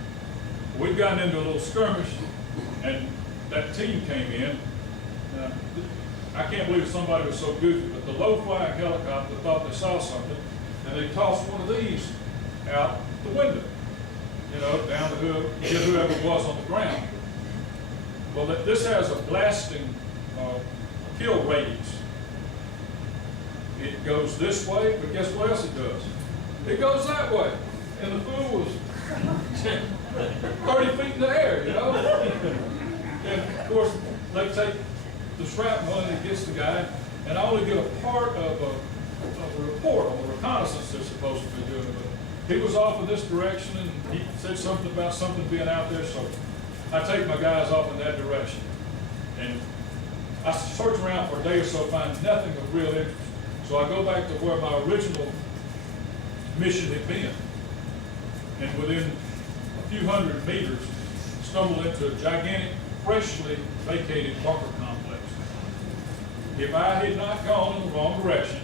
We'd gotten into a little skirmish, and that team came in. I can't believe somebody was so goofy, but the low-flying helicopter thought they saw something, and they tossed one of these out the window, you know, down the hood, get whoever it was on the ground. Well, this has a blasting kill radius. It goes this way, but guess what else it does? It goes that way, and the fool was 30 feet in the air, you know? And of course, they take the shrapnel and it gets the guy, and I only get a part of a report on the reconnaissance they're supposed to be doing. But he was off in this direction, and he said something about something being out there, so I take my guys off in that direction. And I search around for a day or so, find nothing of real interest. So I go back to where my original mission had been. And within a few hundred meters, stumbled into a gigantic, freshly vacated bunker complex. If I had not gone in the wrong direction,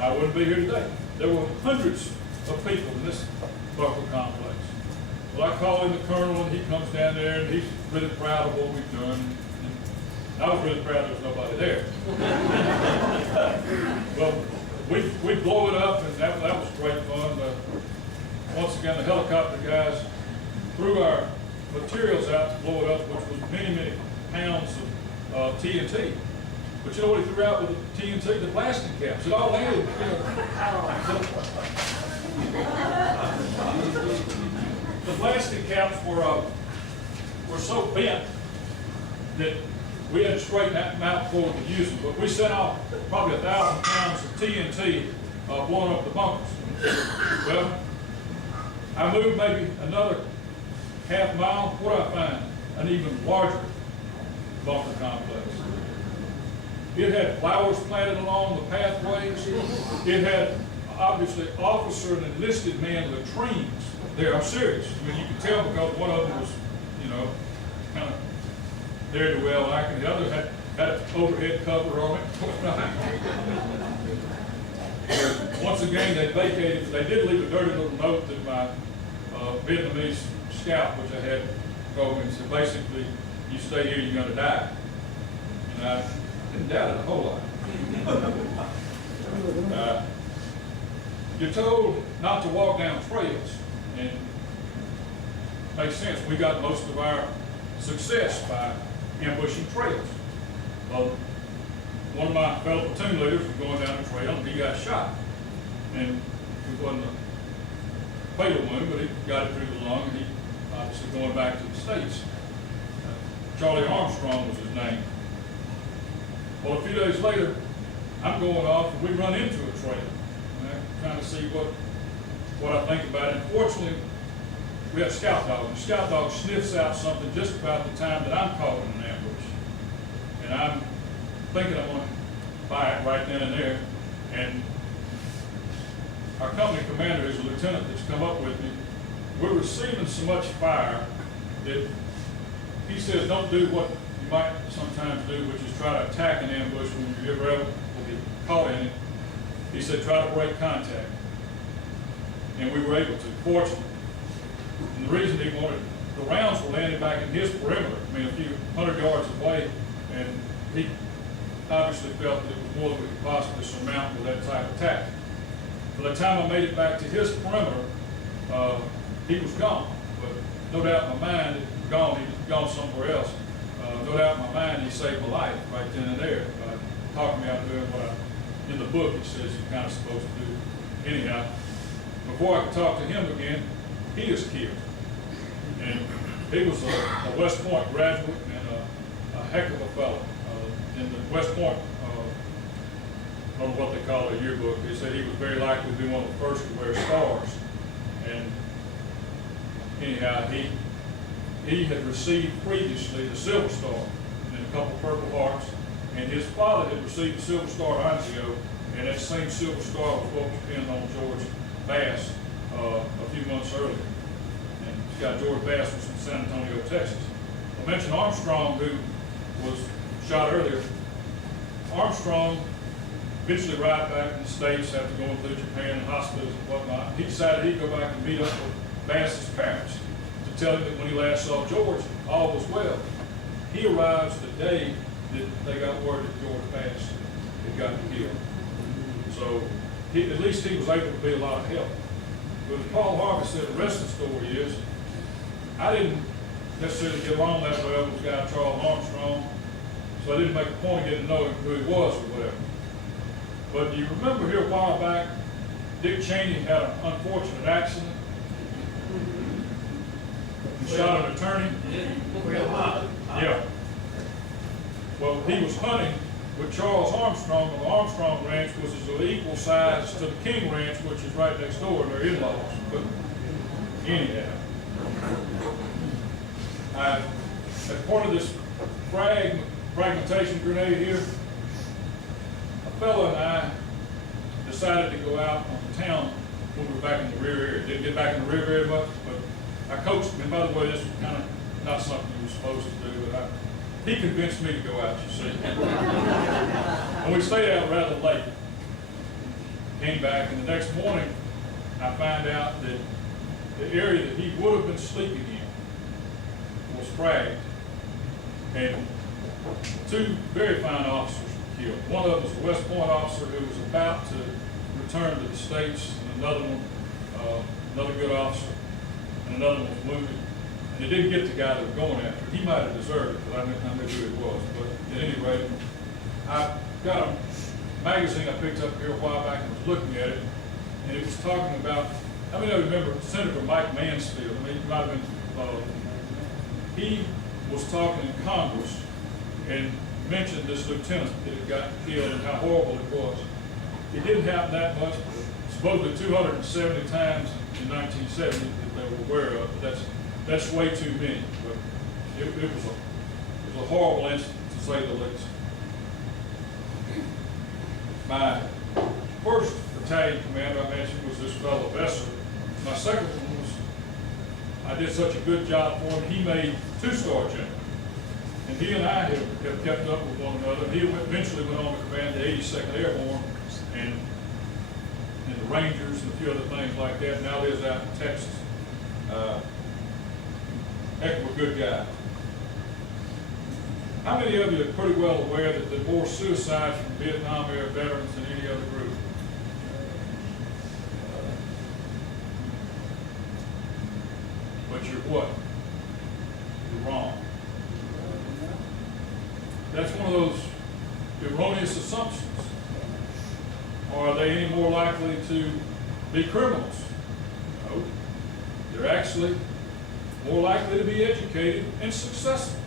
I wouldn't be here today. There were hundreds of people in this bunker complex. Well, I call in the colonel, and he comes down there, and he's really proud of what we've done. And I was really proud there was nobody there. Well, we blow it up, and that was great fun. Once again, the helicopter guys threw our materials out to blow it up, which was many, many pounds of TNT. But you know what he threw out with the TNT? The blasting caps. It all landed. The blasting caps were so bent that we had to straighten that out before we could use them. But we sent off probably 1,000 pounds of TNT blowing up the bunkers. Well, I moved maybe another half mile. What do I find? An even larger bunker complex. It had flowers planted along the pathways. It had, obviously, officer and enlisted man latrines there. I'm serious. I mean, you could tell because one of them was, you know, kind of very well like, and the other had an overhead cover on it. Once again, they vacated. They did leave a dirty little note that my Vietnamese scout, which I had, told me, and said, basically, you stay here, you're going to die. And I didn't doubt it a whole lot. You're told not to walk down trails, and it makes sense. We got most of our success by ambushing trails. Well, one of my fellow platoon leaders was going down the trail, and he got shot. And it wasn't a fatal wound, but he got it through the lung, and he obviously going back to the States. Charlie Armstrong was his name. Well, a few days later, I'm going off, and we run into a trail. And I'm trying to see what I think about it. And fortunately, we have a scout dog, and the scout dog sniffs out something just about the time that I'm caught in an ambush. And I'm thinking I'm going to buy it right then and there. And our company commander is a lieutenant that's come up with me. We're receiving so much fire that he says don't do what you might sometimes do, which is try to attack an ambush when you're ever able to get caught in it. He said try to break contact. And we were able to, fortunately. And the reason he wanted, the rounds were landing back in his perimeter, I mean, a few 100 yards away, and he obviously felt that it was more than we could possibly surmount with that type of tactic. By the time I made it back to his perimeter, he was gone. But no doubt in my mind, he was gone somewhere else. No doubt in my mind, he saved my life right then and there. Talking me out doing what in the book it says you're kind of supposed to do. Anyhow, before I could talk to him again, he is killed. And he was a West Point graduate and a heck of a fellow. In the West Point, I don't know what they call it, a yearbook, they said he was very likely to be one of the first to wear stars. And anyhow, he had received previously the Silver Star and a couple Purple Hearts, and his father had received the Silver Star Anzio, and that same Silver Star was what was pinned on George Bass a few months earlier. And this guy George Bass was from San Antonio, Texas. I mentioned Armstrong, who was shot earlier. Armstrong eventually arrived back in the States after going through Japan and hospitals and whatnot. He decided he'd go back and meet up with Bass's parents to tell him that when he last saw George, all was well. He arrives the day that they got word that George Bass had gotten killed. So at least he was able to be a lot of help. But as Paul Harvey said, the rest of the story is, I didn't necessarily get along that well with this guy Charles Armstrong, so I didn't make a point of getting to know him, who he was or whatever. But do you remember here a while back, Dick Cheney had an unfortunate accident? He shot an attorney? Yeah. Well, he was hunting with Charles Armstrong, and the Armstrong Ranch was of equal size to the King Ranch, which is right next door, and their in-laws. But anyhow, as part of this fragmentation grenade here, a fellow and I decided to go out on the town when we were back in the rear area. Didn't get back in the rear very much, but I coached him. And by the way, this was kind of not something you were supposed to do, but he convinced me to go out, you see. And we stayed out rather late. Came back, and the next morning, I found out that the area that he would have been sleeping in was fragged. And two very fine officers were killed. One of them was a West Point officer who was about to return to the States, and another one, another good officer, and another one was wounded. And they didn't get the guy they were going after. He might have deserved it, but I knew who he was. But at any rate, I got a magazine I picked up here a while back and was looking at it, and it was talking about, how many of you remember Senator Mike Mansfield? I mean, he might have been, he was talking in Congress and mentioned this lieutenant that had gotten killed and how horrible it was. It didn't happen that much, but supposedly 270 times in 1970 that they were aware of, but that's way too many. But it was a horrible incident, to say the least. My first battalion commander I mentioned was this fellow Webster. My second one was, I did such a good job for him, he made 2-star general. And he and I have kept up with one another. He eventually went on to command the 82nd Airborne and the Rangers and a few other things like that. Now lives out in Texas. Heck of a good guy. How many of you are pretty well aware that there are more suicides from Vietnam era veterans than any other group? But you're what? You're wrong. That's one of those erroneous assumptions. Are they any more likely to be criminals? No. They're actually more likely to be educated and successful.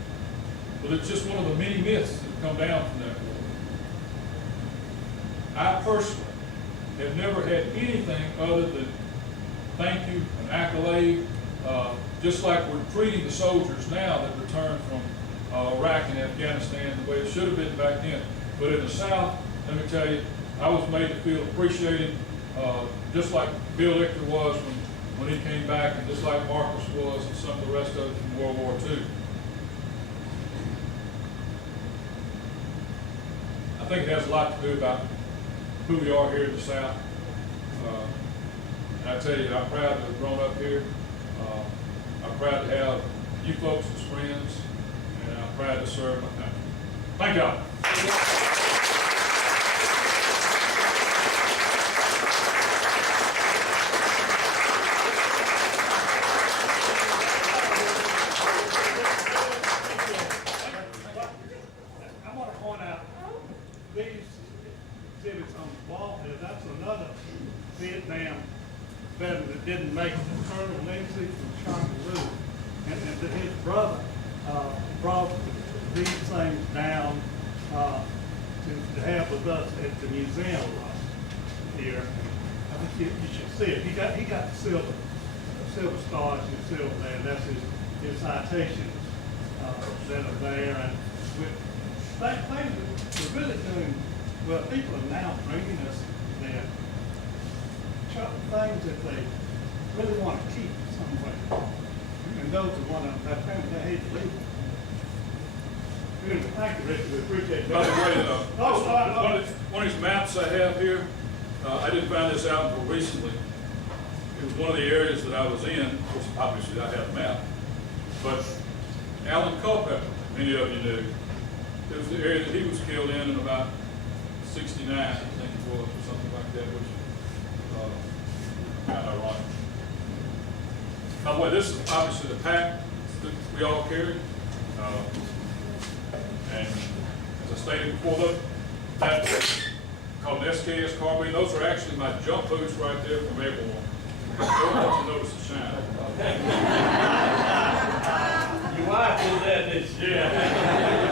But it's just one of the many myths that come down from that. I personally have never had anything other than thank you, an accolade, just like we're treating the soldiers now that return from Iraq and Afghanistan the way it should have been back then. But in the South, let me tell you, I was made to feel appreciated, just like Bill Lichter was when he came back, and just like Marcus was, and some of the rest of it from World War II. I think it has a lot to do about who we are here in the South. And I tell you, I'm proud to have grown up here. I'm proud to have you folks as friends, and I'm proud to serve my country. Thank y'all. I want to point out, these exhibits on the wall here, that's another Vietnam veteran that didn't make it, Colonel Lindsay from Charlotte. And his brother brought these things down to have with us at the museum here. I think you should see it. He got the silver stars and silver there. That's his citations that are there. And with things we're really doing, well, people are now bringing us their things that they really want to keep somewhere. And those are one of them, I hate to leave them. Thank you, Richard, we appreciate that. By the way, one of these maps I have here, I didn't find this out until recently. It was one of the areas that I was in. Of course, obviously I have a map. But Alan Culpeper, many of you knew, it was the area that he was killed in about 69, I think it was, or something like that, which kind of ironic. By the way, this is obviously the pack that we all carry. And as I stated before, that's called an SKS carbine. Those are actually my jump boots right there from April 1. Don't want to notice the shine. Your wife did that, didn't she? Yeah.